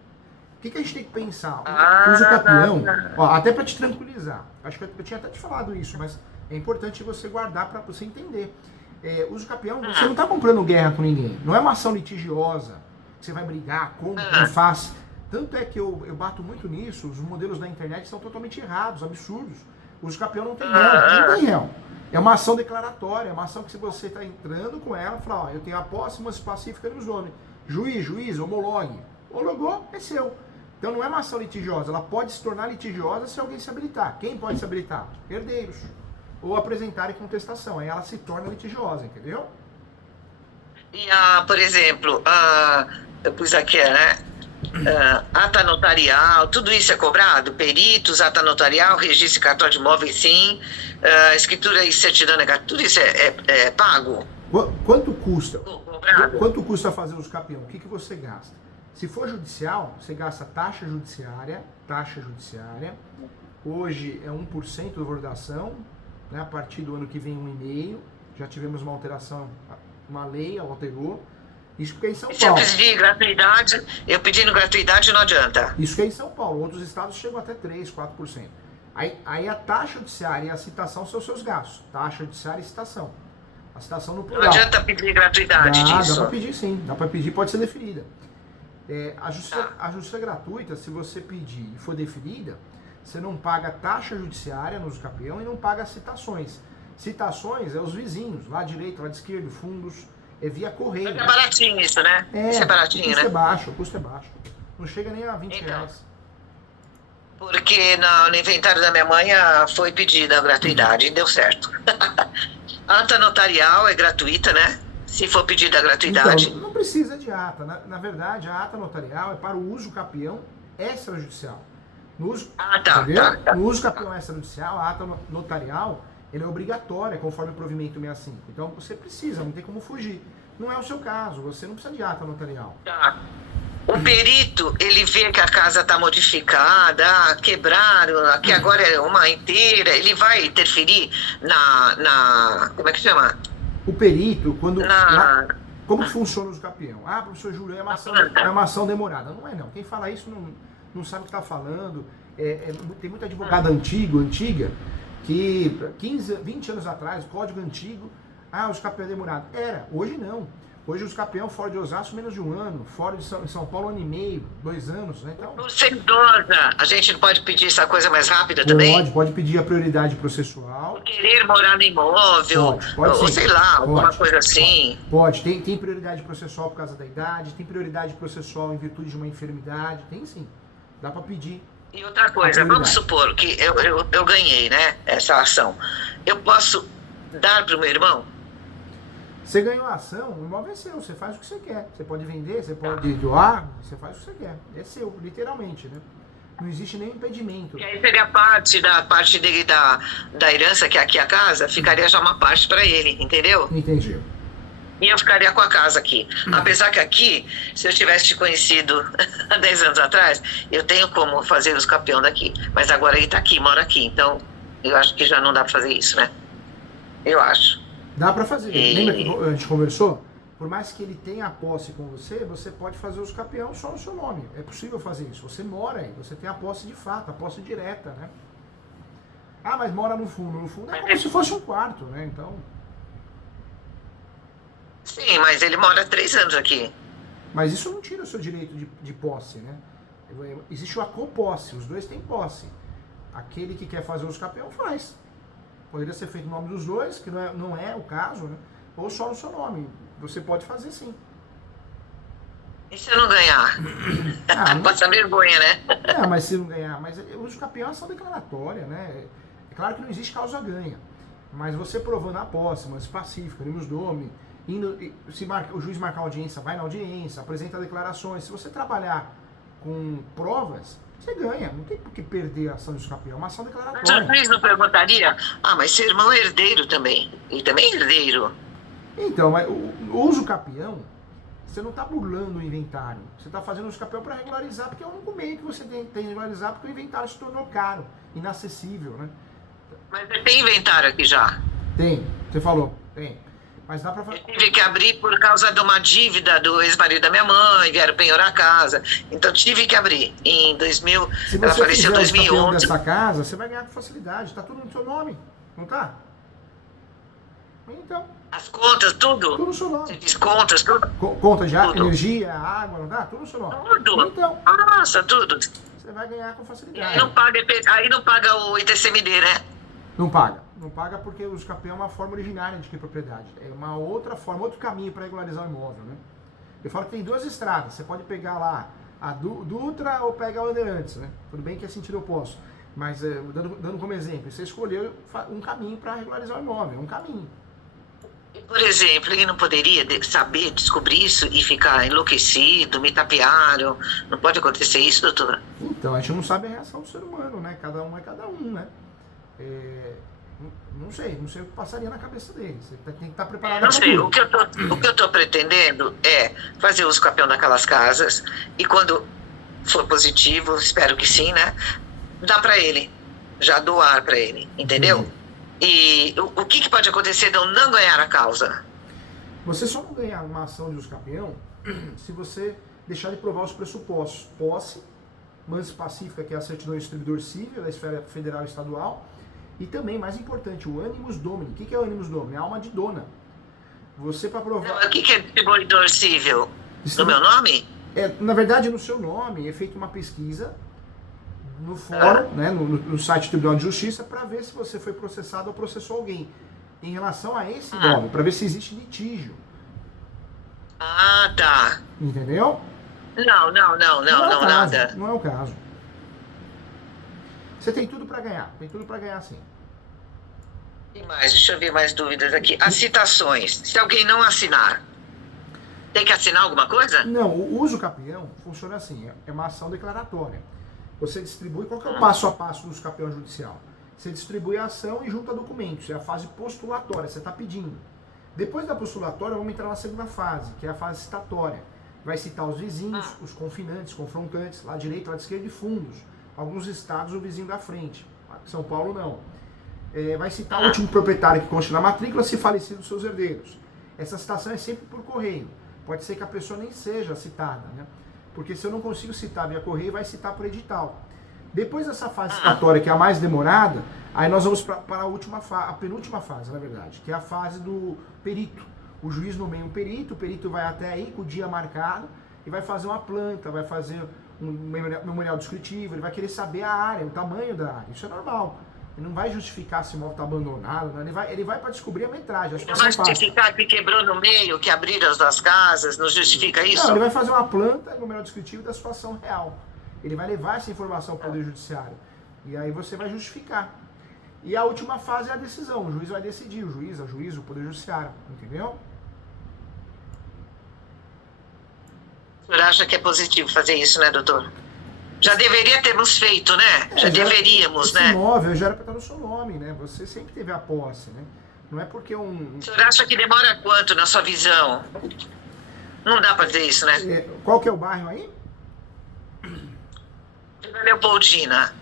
O que a gente tem que pensar? O uso capião, ó, até para te tranquilizar. Acho que eu tinha até te falado isso, mas é importante você guardar para você entender. Uso capião, você não está comprando guerra com ninguém. Não é uma ação litigiosa. Você vai brigar, compra, não faz. Tanto é que eu bato muito nisso. Os modelos da internet são totalmente errados, absurdos. O uso capião não tem réu. Não tem réu. É uma ação declaratória. É uma ação que, se você está entrando com ela, fala, ó, eu tenho a posse pacífica nos nomes. Juiz, homologue. Homologou, é seu. Então não é uma ação litigiosa, ela pode se tornar litigiosa se alguém se habilitar. Quem pode se habilitar? Herdeiros. Ou apresentarem contestação, aí ela se torna litigiosa, entendeu? E, por exemplo, eu pus aqui, né? Ata notarial, tudo isso é cobrado? Peritos, ata notarial, registro e cartório de imóveis, sim. Escritura e certidão negativa, tudo isso é pago? Quanto custa? Cobrado? Quanto custa fazer os capião? O que você gasta? Se for judicial, você gasta taxa judiciária. Hoje é 1% do valor da ação, né? A partir do ano que vem 1,5%. Já tivemos uma alteração, uma lei alterou. Isso porque é em São Paulo. Se eu pedir gratuidade, eu pedindo gratuidade não adianta. Isso que é em São Paulo. Outros estados chegam até 3%, 4%. Aí a taxa judiciária e a citação são os seus gastos. Taxa judiciária e citação. A citação no plural. Não adianta pedir gratuidade disso. Dá para pedir sim. Dá para pedir, pode ser deferida. A justiça gratuita, se você pedir e for deferida, você não paga taxa judiciária no uso capião e não paga citações. Citações é os vizinhos, lá direito, lá de esquerdo, fundos, é via correio. É baratinho isso, né? Isso é baratinho, o custo né? o custo é baixo. Não chega nem a 20 reais. Porque no inventário da minha mãe foi pedida a gratuidade e deu certo. Ata notarial é gratuita, né? Se for pedida a gratuidade. Então, não precisa de ata. Na verdade, a ata notarial é para o uso capião extrajudicial. No uso, tá. No uso capião extrajudicial, a ata notarial ele é obrigatória, conforme o provimento 65. Então, você precisa, não tem como fugir. Não é o seu caso, você não precisa de ata notarial. Tá. O perito, ele vê que a casa está modificada, quebraram, que agora é uma inteira, ele vai interferir como é que chama? O perito, como que funciona o uso capião? Professor Júlio, é uma ação demorada. Não é não. Quem fala isso não sabe o que está falando. Tem muito advogado antiga, que 15, 20 anos atrás, código antigo, o uso capião é demorado. Hoje não. Hoje os capião fora de Osasco menos de 1 ano, fora de São Paulo 1 ano e meio, 2 anos, né? Então, por ser idosa, a gente não pode pedir essa coisa mais rápida também? Pode pedir a prioridade processual. Por querer morar no imóvel, pode ou sim. sei lá, alguma coisa assim. Pode, tem prioridade processual por causa da idade, tem prioridade processual em virtude de uma enfermidade, tem sim. Dá para pedir. E outra coisa, vamos supor que eu ganhei, né, essa ação. Eu posso dar para o meu irmão? Você ganhou a ação, o imóvel é seu, você faz o que você quer. Você pode vender, você pode doar, você faz o que você quer. É seu, literalmente, né? Não existe nenhum impedimento. E aí seria parte da herança, que é aqui a casa, ficaria já uma parte para ele, entendeu? Entendi. E eu ficaria com a casa aqui. Apesar que aqui, se eu tivesse te conhecido há 10 anos atrás, eu tenho como fazer os capião daqui. Mas agora ele está aqui, mora aqui. Então, eu acho que já não dá para fazer isso, né? Eu acho. Dá para fazer. Lembra que a gente conversou? Por mais que ele tenha a posse com você, você pode fazer os capião só no seu nome. É possível fazer isso. Você mora aí, você tem a posse de fato, a posse direta, né? Mas mora no fundo. No fundo é como se fosse um quarto, né? Então... Sim, mas ele mora 3 anos aqui. Mas isso não tira o seu direito de posse, né? Existe a coposse, os dois têm posse. Aquele que quer fazer os capião faz. Poderia ser feito no nome dos dois, que não é o caso, né? Ou só no seu nome. Você pode fazer sim. E se eu não ganhar? Passa vergonha, né? Mas se não ganhar... Mas o uso capião é ação declaratória, né? É claro que não existe causa ganha. Mas você provando a posse, mas pacífica, nos nome, se o juiz marcar audiência, vai na audiência, apresenta declarações. Se você trabalhar com provas, você ganha. Não tem por que perder a ação de uso capião. É uma ação declaratória. Mas o juiz não perguntaria? Mas seu irmão é herdeiro também. E também é herdeiro. Então, mas o uso capião, você não está burlando o inventário. Você está fazendo o escapião para regularizar, porque é o único meio que você tem que regularizar, porque o inventário se tornou caro, inacessível, né? Mas tem inventário aqui já. Tem, você falou, tem. Mas dá para fazer. Eu tive que abrir por causa de uma dívida do ex-marido da minha mãe, vieram penhorar a casa. Então tive que abrir. Em 2000, Se ela você faleceu em fizer o escapião 2011. dessa casa, você vai ganhar com facilidade. Está tudo no seu nome, não tá? Então, As contas, tudo. tudo no seu Você nome. fiz contas, tudo. Conta de Tudo. energia, água, não dá? Tudo no seu nome. Tudo. Então, Nossa, tudo. você vai ganhar com E facilidade. aí não paga o ITCMD, né? Não paga. Não paga porque o escapião é uma forma originária de adquirir propriedade. É uma outra forma, outro caminho para regularizar o imóvel, né? Eu falo que tem duas estradas. Você pode pegar lá a Dutra ou pega a Bandeirantes, né? Tudo bem que é sentido oposto. Mas, dando como exemplo, você escolheu um caminho para regularizar o imóvel. É um caminho. E, por exemplo, ele não poderia saber, descobrir isso e ficar enlouquecido, me tapearam. Não pode acontecer isso, doutora? Então, a gente não sabe a reação do ser humano, né? Cada um é cada um, né? Não sei o que passaria na cabeça dele. Você tem que estar preparado. Não sei, o que eu tô pretendendo é fazer o escapião daquelas casas e quando for positivo, espero que sim, né? Dá para ele, já doar para ele, entendeu? Entendi. E o que pode acontecer de eu não ganhar a causa? Você só não ganha uma ação de escapião se você deixar de provar os pressupostos. Posse, mansa pacífica, que é a certidão de distribuidor civil da esfera federal e estadual, e também, mais importante, o animus domini. O que é o animus domini? É a alma de dona. Você, para provar... O que é distribuidor civil? No meu nome? Na verdade, no seu nome é feita uma pesquisa no fórum, né, no site do Tribunal de Justiça, para ver se você foi processado ou processou alguém em relação a esse nome, para ver se existe litígio. Ah, tá. Entendeu? Não, nada. Não é o caso. Você tem tudo para ganhar. Tem tudo para ganhar, sim. E mais, deixa eu ver mais dúvidas aqui. As citações, se alguém não assinar, tem que assinar alguma coisa? Não, o uso capião funciona assim, é uma ação declaratória. Você distribui, qual que é o passo a passo do uso capião judicial? Você distribui a ação e junta documentos, é a fase postulatória, você está pedindo. Depois da postulatória, vamos entrar na segunda fase, que é a fase citatória. Vai citar os vizinhos, os confinantes, confrontantes, lá direita, lá esquerda e fundos. Alguns estados, o vizinho da frente. São Paulo, não. Vai citar o último proprietário que conste na matrícula, se falecido, seus herdeiros. Essa citação é sempre por correio. Pode ser que a pessoa nem seja citada, né? Porque se eu não consigo citar via correio, vai citar por edital. Depois dessa fase citatória, que é a mais demorada, aí nós vamos para a penúltima fase, na verdade, que é a fase do perito. O juiz nomeia um perito, o perito vai até aí com o dia marcado e vai fazer uma planta, vai fazer um memorial descritivo, ele vai querer saber a área, o tamanho da área. Isso é normal. Ele não vai justificar se o imóvel está abandonado, né? Ele vai para descobrir a metragem. Não vai justificar que quebrou no meio, que abriram as duas casas, não justifica isso? Não, ele vai fazer uma planta, um memorial descritivo da situação real. Ele vai levar essa informação ao Poder Judiciário. E aí você vai justificar. E a última fase é a decisão. O juiz vai decidir, o juiz, o Poder Judiciário. Entendeu? O senhor acha que é positivo fazer isso, né, doutor? Já deveria termos feito, né? Já deveríamos, né? Esse imóvel já era para estar no seu nome, né? Você sempre teve a posse, né? Não é porque O senhor acha que demora quanto, na sua visão? Não dá para dizer isso, né? Qual que é o bairro aí? Leopoldina.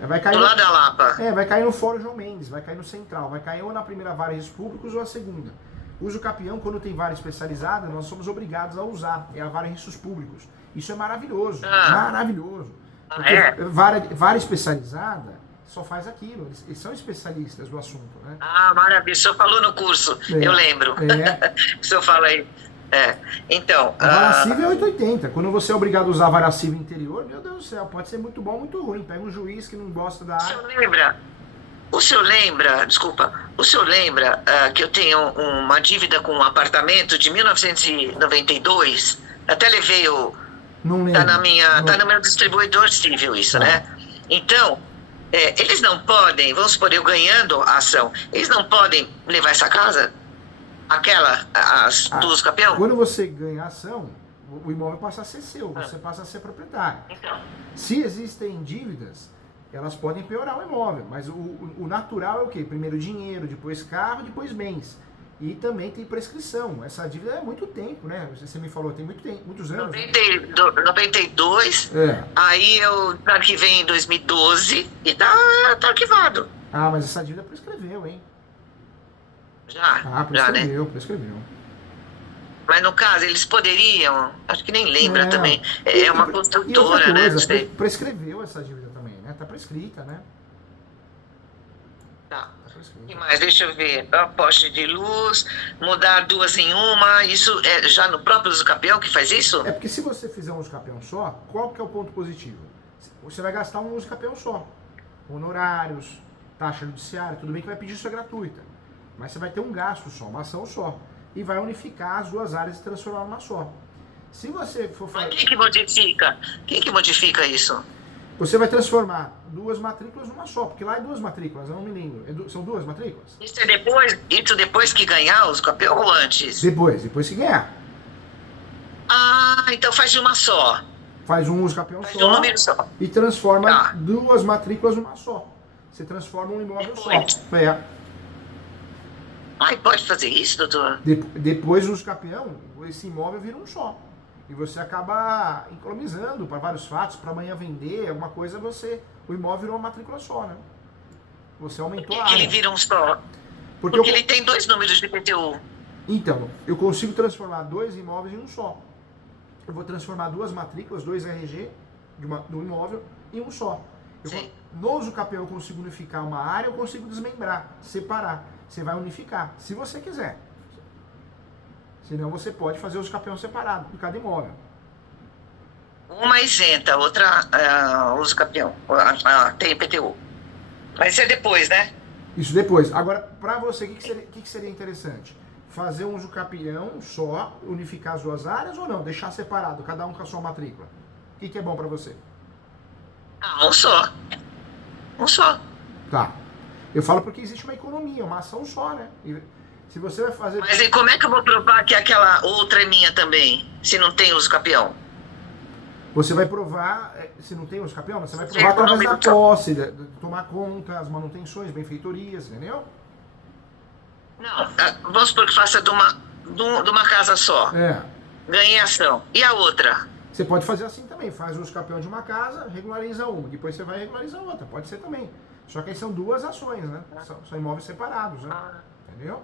Vai cair do lado da Lapa. Vai cair no Fórum João Mendes, vai cair no Central, vai cair ou na primeira vara de públicos ou a segunda. Uso capião, quando tem vara especializada, nós somos obrigados a usar. É a vara em riscos públicos. Isso é maravilhoso. Maravilhoso. Porque vara especializada só faz aquilo. Eles são especialistas do assunto, né? Maravilha. O senhor falou no curso, eu lembro. O senhor fala aí. Então... A vara civil é 880. Quando você é obrigado a usar a vara civil interior, meu Deus do céu, pode ser muito bom ou muito ruim. Pega um juiz que não gosta da área. O senhor lembra que eu tenho uma dívida com um apartamento de 1992? Até levei o... Não lembro. Tá no meu distribuidor civil isso, né? Então, eles não podem, vamos supor, eu ganhando a ação, eles não podem levar essa casa? Do uso capião? Quando você ganha a ação, o imóvel passa a ser seu, você passa a ser proprietário. Então. Se existem dívidas, elas podem piorar o imóvel, mas o natural é o quê? Primeiro dinheiro, depois carro, depois bens. E também tem prescrição. Essa dívida é muito tempo, né? Você me falou, tem muito tempo, muitos anos. 92, aí eu arquivei em 2012 e tá arquivado. Ah, mas essa dívida prescreveu, hein? Já, prescreveu, né? prescreveu. Mas no caso, eles poderiam, acho que nem lembra também, é uma construtora, e outra coisa, né? Prescreveu essa dívida também, né? Tá prescrita, né? Tá. E mais, deixa eu ver, a poste de luz, mudar duas em uma, isso é já no próprio usucapião que faz isso? É porque se você fizer um usucapião só, qual que é o ponto positivo? Você vai gastar um usucapião só. Honorários, taxa judiciária, tudo bem que vai pedir isso é gratuita. Mas você vai ter um gasto só, uma ação só. E vai unificar as duas áreas e transformar numa só. Se você for fazer... Mas quem que modifica? Quem que modifica isso? Você vai transformar duas matrículas numa só, porque lá é duas matrículas, eu não me lembro. São duas matrículas? Isso é depois que ganhar os campeões ou antes? Depois que ganhar. Ah, então faz de uma só. Faz um usucapião Faz só, de um número só. E transforma duas matrículas numa só. Você transforma um imóvel depois. só. Ai, pode fazer isso, doutor? Depois do usucapião, esse imóvel vira um só. E você acaba economizando para vários fatos, para amanhã vender, alguma coisa, o imóvel virou uma matrícula só, né? Você aumentou a área. Por que ele vira um só? Porque ele tem dois números de IPTU. Então, eu consigo transformar dois imóveis em um só. Eu vou transformar duas matrículas, dois RG do imóvel em um só. No usucapião eu consigo unificar uma área, eu consigo desmembrar, separar. Você vai unificar, se você quiser. Senão você pode fazer o usucapião separado de cada imóvel. Uma isenta, outra usucapião. Tem IPTU. Mas isso é depois, né? Isso depois. Agora, para você, o que seria interessante? Fazer um usucapião só, unificar as duas áreas ou não? Deixar separado, cada um com a sua matrícula? O que é bom para você? Um só. Um só. Tá. Eu falo porque existe uma economia, uma ação só, né? Se você vai fazer... Mas e como é que eu vou provar que aquela outra é minha também, se não tem usucapião? Você vai provar, se não tem usucapião, você vai provar através da posse, de tomar conta, as manutenções, benfeitorias, entendeu? Não, vamos supor que faça de uma casa só. Ganhei ação. E a outra? Você pode fazer assim também, faz o usucapião de uma casa, regulariza uma, depois você vai regularizar outra, pode ser também. Só que aí são duas ações, né? São imóveis separados, né? Entendeu?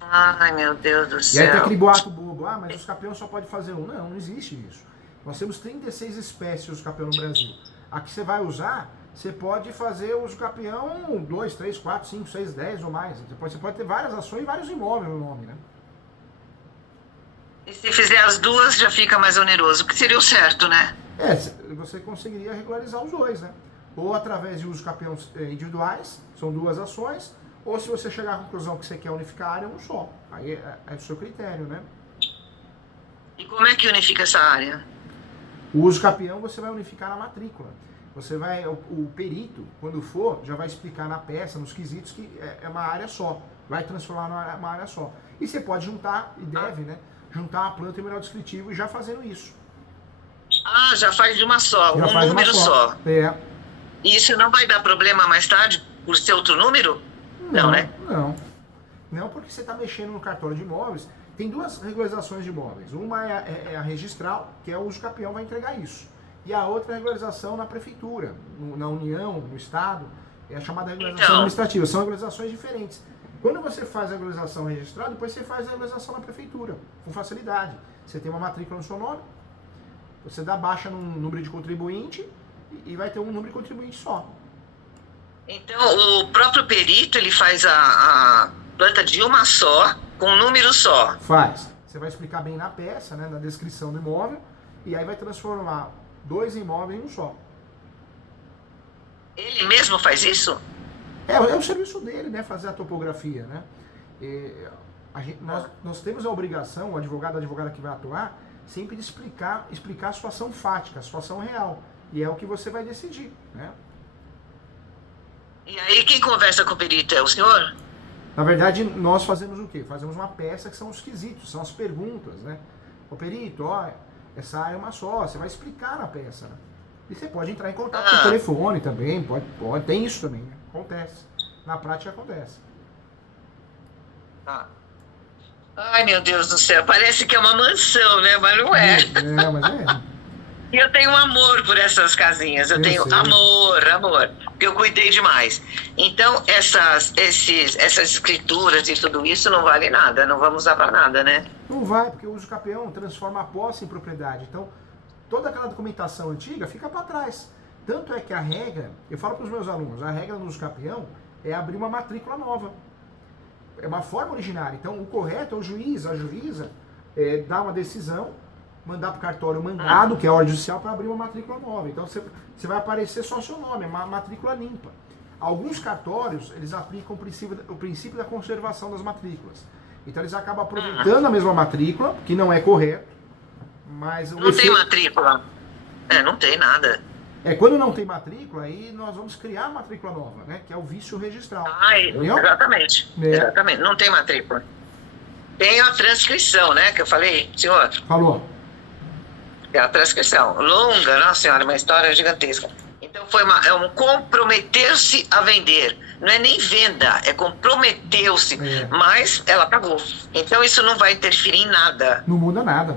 Ai, meu Deus do céu. E aí tem aquele boato bobo, mas o usucapião só pode fazer um. Não existe isso. Nós temos 36 espécies de usucapião no Brasil. A que você vai usar, você pode fazer o usucapião 2, 3, 4, 5, 6, 10 ou mais. Você pode ter várias ações e vários imóveis no nome, né? E se fizer as duas, já fica mais oneroso, que seria o certo, né? Você conseguiria regularizar os dois, né? Ou através de usucapiões individuais, são duas ações, ou se você chegar à conclusão que você quer unificar a área, um só. Aí é o seu critério, né? E como é que unifica essa área? O usucapião você vai unificar na matrícula. Você vai, o perito, quando for, já vai explicar na peça, nos quesitos, que é uma área só. Vai transformar numa área só. E você pode juntar, e deve, né? Juntar a planta e o mineral descritivo e já fazendo isso. Já faz de uma só, já um número só. E isso não vai dar problema mais tarde por ser outro número? Não, né? Não, porque você está mexendo no cartório de imóveis. Tem duas regularizações de imóveis. Uma é a registral, que é o usucapião vai entregar isso. E a outra é a regularização na prefeitura, na União, no Estado. É a chamada regularização administrativa. São regularizações diferentes. Quando você faz a regularização registrada, depois você faz a regularização na prefeitura, com facilidade. Você tem uma matrícula no seu nome, você dá baixa num número de contribuinte e vai ter um número de contribuinte só. Então, o próprio perito, ele faz a planta de uma só, com um número só? Faz. Você vai explicar bem na peça, né, na descrição do imóvel, e aí vai transformar dois imóveis em um só. Ele mesmo faz isso? É o serviço dele, né, fazer a topografia, né? Nós temos a obrigação, o advogado, a advogada que vai atuar, sempre de explicar a situação fática, a situação real. E é o que você vai decidir, né? E aí quem conversa com o perito é o senhor? Na verdade, nós fazemos o quê? Fazemos uma peça que são os quesitos, são as perguntas, né? O perito, essa área é uma só, você vai explicar na peça, né? E você pode entrar em contato com o telefone também, pode, tem isso também, né? Acontece. Na prática acontece. Tá. Ai, meu Deus do céu, parece que é uma mansão, né? Mas não é. É, mas é. E eu tenho um amor por essas casinhas, eu tenho sei. amor, porque eu cuidei demais. Então, essas escrituras e tudo isso não vale nada, não vamos usar para nada, né? Não vai, porque o uso capião transforma a posse em propriedade. Então, toda aquela documentação antiga fica para trás. Tanto é que a regra, eu falo para os meus alunos, a regra no uso capião é abrir uma matrícula nova. É uma forma originária. Então, o correto é o juiz, a juíza, dar uma decisão, mandar para o cartório mandado, que é a ordem judicial, para abrir uma matrícula nova. Então, você vai aparecer só seu nome, é uma matrícula limpa. Alguns cartórios, eles aplicam o princípio da conservação das matrículas. Então, eles acabam aproveitando a mesma matrícula, que não é correto, mas... Não tem matrícula. Não tem nada. Quando não tem matrícula, aí nós vamos criar a matrícula nova, né? Que é o vício registral. Exatamente. Exatamente. Não tem matrícula. Tem a transcrição, né? Que eu falei, senhor. Falou. É a transcrição. Longa, nossa senhora, uma história gigantesca. Então é um comprometeu-se a vender. Não é nem venda, é comprometeu-se. Mas ela pagou. Então isso não vai interferir em nada. Não muda nada,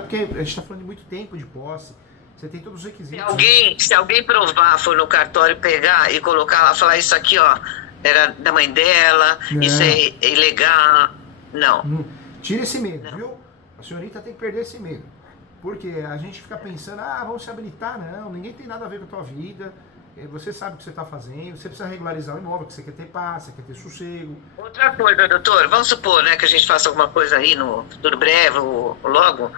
porque a gente está falando de muito tempo de posse. Você tem todos os requisitos. Se alguém provar, for no cartório pegar e colocar lá, falar isso aqui, ó, era da mãe dela, isso é ilegal. Não. Tira esse medo, viu? A senhorita tem que perder esse medo. Porque a gente fica pensando, vamos se habilitar. Não, ninguém tem nada a ver com a tua vida. Você sabe o que você está fazendo, você precisa regularizar o imóvel, que você quer ter paz, você quer ter sossego. Outra coisa, doutor, vamos supor, né, que a gente faça alguma coisa aí no futuro breve ou logo.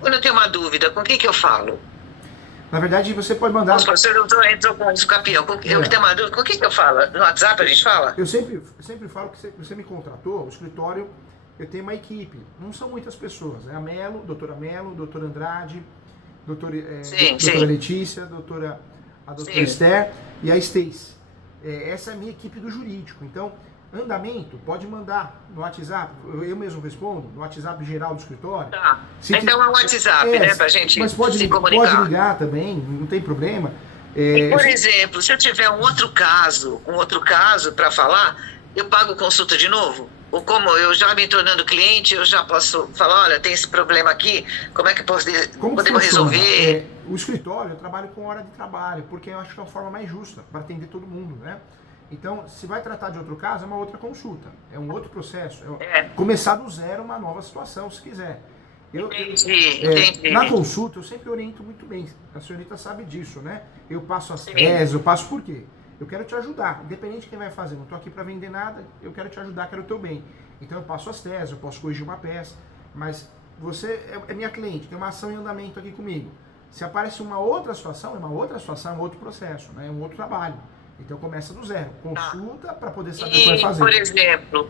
Quando eu tenho uma dúvida, com quem que eu falo? Na verdade, você pode mandar... Nossa, você entrou com o campeão. Eu que tenho uma dúvida, com quem que eu falo? No WhatsApp a gente fala? Eu sempre falo que você me contratou, o escritório, eu tenho uma equipe. Não são muitas pessoas. É a Melo, doutora Andrade, doutora Letícia, a doutora Esther e a Stacy. Essa é a minha equipe do jurídico. Então, andamento, pode mandar no WhatsApp, eu mesmo respondo, no WhatsApp geral do escritório. Tá. Então é o WhatsApp, né, pra gente se comunicar. Pode ligar também, não tem problema. E, por exemplo, se eu tiver um outro caso para falar, eu pago consulta de novo? Ou como eu já me tornando cliente, eu já posso falar, olha, tem esse problema aqui, como é que podemos resolver? O escritório, eu trabalho com hora de trabalho, porque eu acho que é uma forma mais justa para atender todo mundo, né? Então, se vai tratar de outro caso, é uma outra consulta, é um outro processo. Começar do zero uma nova situação, se quiser. Entendi. Na consulta, eu sempre oriento muito bem. A senhorita sabe disso, né? Eu passo as teses, eu passo por quê? Eu quero te ajudar, independente de quem vai fazer. Não estou aqui para vender nada, eu quero te ajudar, quero o teu bem. Então, eu passo as teses, eu posso corrigir uma peça, mas você é minha cliente, tem uma ação em andamento aqui comigo. Se aparece uma outra situação, é um outro processo, né? É um outro trabalho. Então começa do zero. Consulta para poder saber o que vai fazer. Por exemplo,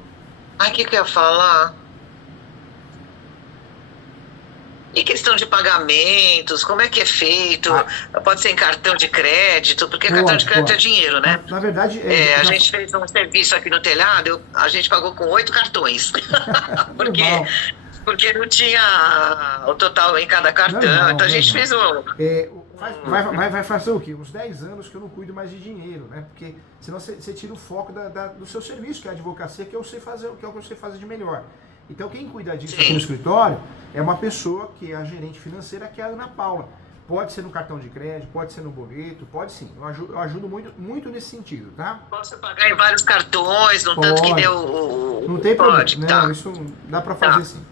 o que eu ia falar? E questão de pagamentos, como é que é feito? Pode ser em cartão de crédito, porque cartão de crédito é dinheiro, né? Na verdade... a gente fez um serviço aqui no telhado, a gente pagou com 8 cartões. porque não tinha o total em cada cartão. Então a gente fez um... Vai fazer o quê? Uns 10 anos que eu não cuido mais de dinheiro, né? Porque senão você tira o foco do seu serviço, que é a advocacia, que é o que eu sei fazer de melhor. Então quem cuida disso aqui no escritório é uma pessoa que é a gerente financeira, que é a Ana Paula. Pode ser no cartão de crédito, pode ser no boleto, pode sim. Eu ajudo muito, muito nesse sentido, tá? Posso pagar em vários cartões, no tanto que deu Não tem problema, não, isso dá pra fazer sim.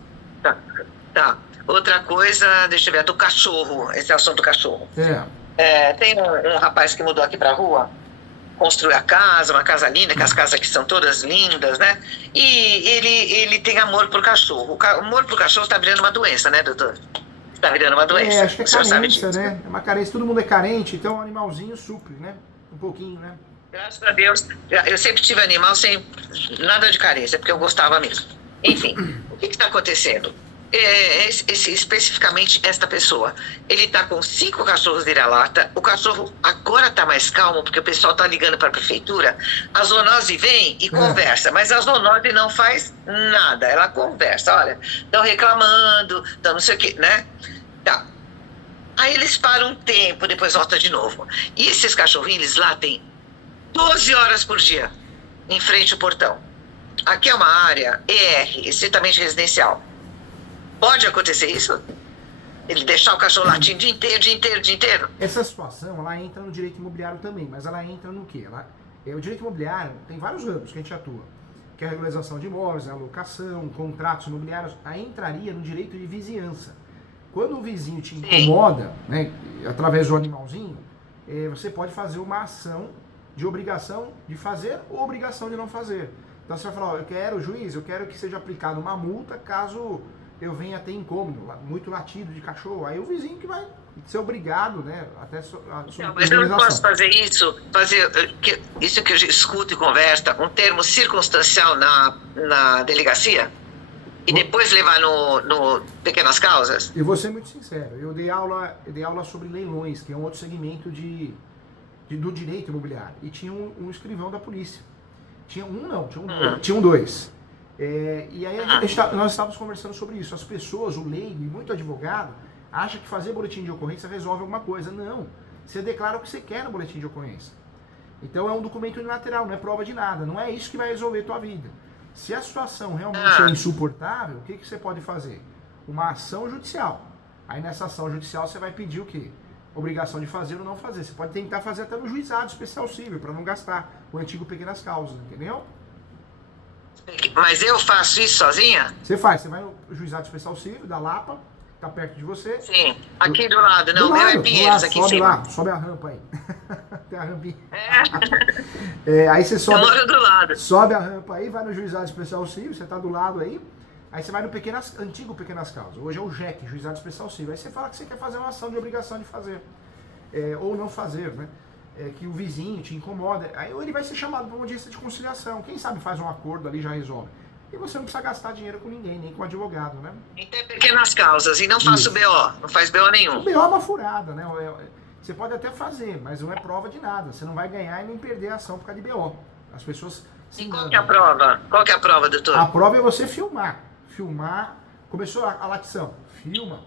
Tá. Outra coisa, deixa eu ver, do cachorro, esse assunto do cachorro. Tem um rapaz que mudou aqui pra rua, construiu a casa, uma casa linda, que as casas aqui são todas lindas, né? E ele tem amor por cachorro. O amor por cachorro está virando uma doença, né, doutor? Está virando uma doença. Acho que é carência, né? É uma carência, todo mundo é carente, então o animalzinho supre, né? Um pouquinho, né? Graças a Deus, eu sempre tive animal sem nada de carência, porque eu gostava mesmo. Enfim, o que está acontecendo? Especificamente esta pessoa, ele está com 5 cachorros vira-lata. O cachorro agora está mais calmo porque o pessoal está ligando para a prefeitura. A zoonose vem e conversa, mas a zoonose não faz nada, ela conversa. Olha, estão reclamando, estão não sei o que, né? Tá. Aí eles param um tempo, depois volta de novo. E esses cachorrinhos, eles latem 12 horas por dia em frente ao portão. aqui é uma área ER, estritamente residencial. Pode acontecer isso? Ele deixar o cachorro latindo o dia inteiro, dia inteiro, dia inteiro? Essa situação, ela entra no direito imobiliário também, mas ela entra no quê? O direito imobiliário tem vários ramos que a gente atua, que é a regularização de imóveis, a locação, contratos imobiliários, aí entraria no direito de vizinhança. Quando o vizinho te incomoda, né, através do animalzinho, você pode fazer uma ação de obrigação de fazer ou obrigação de não fazer. Então você vai falar, juiz, eu quero que seja aplicada uma multa caso eu venha ter incômodo, muito latido de cachorro. Aí o vizinho que vai ser obrigado, né, até não, mas eu não posso fazer isso, isso que eu escuto e conversa, um termo circunstancial na delegacia? E depois levar no pequenas causas? Eu vou ser muito sincero, eu dei aula sobre leilões, que é um outro segmento do direito imobiliário. E tinha um escrivão da polícia. Tinham dois. E aí nós estávamos conversando sobre isso. As pessoas, o leigo e muito advogado, acha que fazer boletim de ocorrência resolve alguma coisa. Não. Você declara o que você quer no boletim de ocorrência. Então é um documento unilateral, não é prova de nada. Não é isso que vai resolver a tua vida. Se a situação realmente é insuportável, o que você pode fazer? Uma ação judicial. Aí nessa ação judicial você vai pedir o quê? Obrigação de fazer ou não fazer. Você pode tentar fazer até no juizado especial civil, para não gastar o antigo pequenas causas, entendeu? Mas eu faço isso sozinha? Você vai no juizado especial civil da Lapa, tá perto de você. Sim, aqui do lado. Não, o meu é Pinheiros, aqui em cima. Sobe a rampa aí. Tem a rampinha. Aí você sobe. Eu moro do lado. Sobe a rampa aí, vai no juizado especial civil, você tá do lado aí. Aí você vai no antigo Pequenas Causas. Hoje é o JEC, Juizado Especial Civil. Aí você fala que você quer fazer uma ação de obrigação de fazer. Ou não fazer, né? Que o vizinho te incomoda. Aí ele vai ser chamado para uma audiência de conciliação. Quem sabe faz um acordo ali, já resolve. E você não precisa gastar dinheiro com ninguém, nem com advogado, né? Então é pequenas causas. E não faço BO. Não faz BO nenhum. O BO é uma furada, né? Você pode até fazer, mas não é prova de nada. Você não vai ganhar e nem perder a ação por causa de BO. As pessoas se enganam. Qual que é a prova? Qual que é a prova, doutor? A prova é você filmar. Começou a latição, filma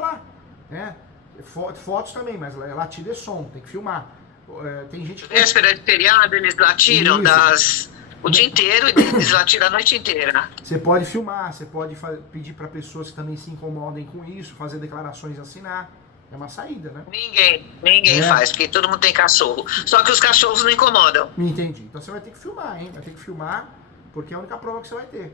lá, né? Fotos também, mas latido é som, tem que filmar. Tem gente que... Véspera de feriado, eles latiram o dia inteiro e eles latiram a noite inteira. Você pode filmar, você pode pedir para pessoas que também se incomodem com isso, fazer declarações e assinar. É uma saída, né? Ninguém faz, porque todo mundo tem cachorro. Só que os cachorros não incomodam. Entendi. Então você vai ter que filmar, hein? Vai ter que filmar, porque é a única prova que você vai ter.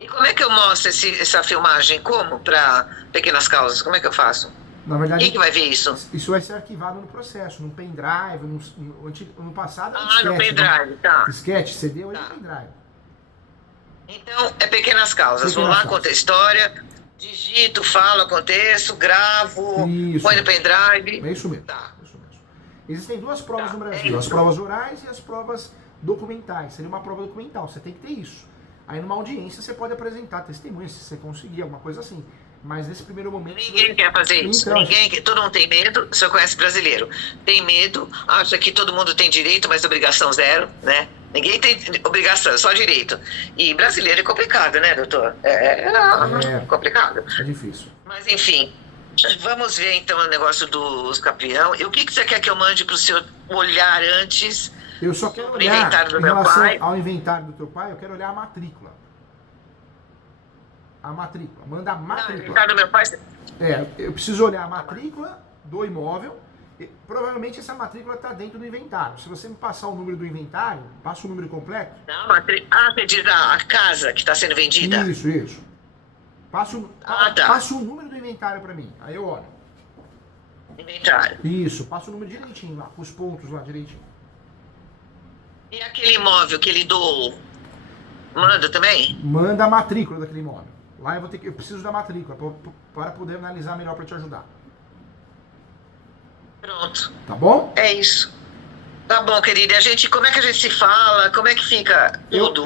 E como é que eu mostro essa filmagem? Como? Para pequenas causas? Como é que eu faço? Na verdade, quem que vai ver isso? Isso vai ser arquivado no processo, num pendrive, no passado era disquete, no pendrive, né? Tá. Disquete, CD ou pendrive. Então, é pequenas causas. Vou lá, conto a história, digito, falo, aconteço, gravo, põe no pendrive. É isso mesmo. Tá. Isso mesmo. Existem duas provas no Brasil, as provas orais e as provas documentais. Seria uma prova documental, você tem que ter isso. Aí numa audiência você pode apresentar testemunhas, se você conseguir, alguma coisa assim. Mas nesse primeiro momento... Ninguém quer fazer isso. Então, todo mundo tem medo, o senhor conhece brasileiro. Tem medo, acha que todo mundo tem direito, mas obrigação zero, né? Ninguém tem obrigação, só direito. E brasileiro é complicado, né, doutor? É complicado. É difícil. Mas enfim, vamos ver então o negócio dos campeão. E o que você quer que eu mande para o senhor olhar antes... Eu só quero olhar, em relação ao inventário do teu pai, eu quero olhar a matrícula. A matrícula. Manda a matrícula. Não, o inventário do meu pai... eu preciso olhar a matrícula do imóvel. Provavelmente essa matrícula está dentro do inventário. Se você me passar o número do inventário, passa o número completo. Não, você diz a casa que está sendo vendida? Isso. Passa o número do inventário para mim. Aí eu olho. Inventário. Isso, passa o número direitinho lá, com os pontos lá direitinho. E aquele imóvel que ele doou, manda também? Manda a matrícula daquele imóvel. Lá eu preciso da matrícula para poder analisar melhor para te ajudar. Pronto. Tá bom? É isso. Tá bom, querida. Como é que a gente se fala? Como é que fica tudo?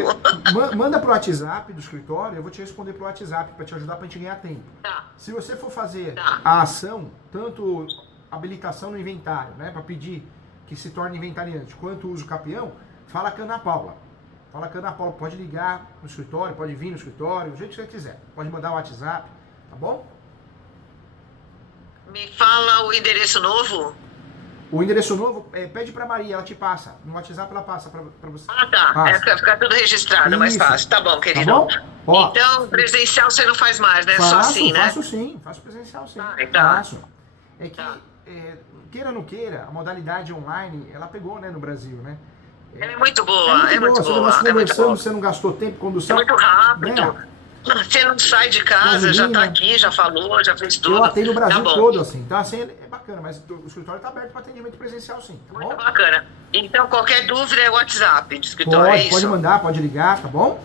Manda pro WhatsApp do escritório, eu vou te responder pro WhatsApp para te ajudar, para gente ganhar tempo. Tá. Se você for fazer a ação, tanto habilitação no inventário, né, para pedir que se torne inventariante, quanto uso capião, fala com a Ana Paula. Fala com a Ana Paula, pode ligar no escritório, pode vir no escritório, do jeito que você quiser. Pode mandar o WhatsApp, tá bom? Me fala o endereço novo. O endereço novo, pede pra Maria, ela te passa. No WhatsApp ela passa pra você. Ah, tá. Passa. Pra ficar tudo registrado, mais Isso. fácil. Tá bom, querido. Tá bom? Ó, então, presencial você não faz mais, né? faço, Só assim, né? faço sim, faço presencial sim. Tá. Faço. É que, queira ou não queira, a modalidade online, ela pegou, né, no Brasil, né? Ela é muito boa, É muito boa. Nós conversamos, você não gastou tempo, É condução. muito rápido. Né? Você não sai de casa, já tá aqui, já falou, já fez tudo. Eu atendo no Brasil tá bom. todo, assim. Então, assim, é bacana, mas o escritório tá aberto para atendimento presencial, sim. Tá Muito bom? bacana. Então, qualquer dúvida é WhatsApp do escritório, é isso? Pode mandar, pode ligar, tá bom?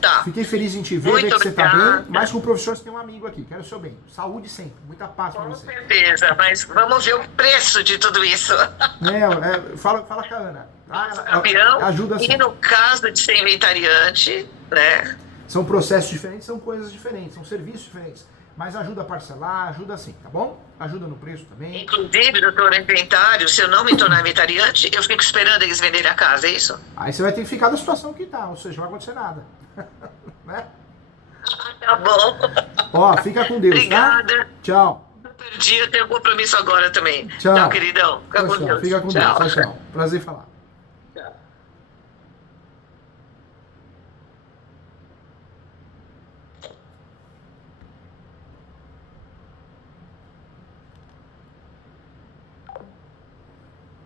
Tá. Fiquei feliz em te ver, Muito ver que você tá obrigada. bem. Mas com o professor você tem um amigo aqui. Quero o seu bem. Saúde sempre. Muita paz pra Com você. certeza, mas vamos ver o preço de tudo isso. Fala com a Ana. Campeão, Ajuda e sim. no caso de ser inventariante, né? São processos diferentes, são coisas diferentes, são serviços diferentes. Mas ajuda a parcelar, ajuda sim, tá bom? Ajuda no preço também. Inclusive, doutor, inventário, se eu não me tornar inventariante, eu fico esperando eles venderem a casa, é isso? Aí você vai ter que ficar da situação que tá, ou seja, não vai acontecer nada. Né? Tá bom. Ó, fica com Deus, Obrigada. tá? Tchau. Eu perdi, eu tenho compromisso agora também. Tchau. Tchau, queridão. Fica com Tchau, Deus. fica com Deus. Tchau, tchau. Prazer em falar.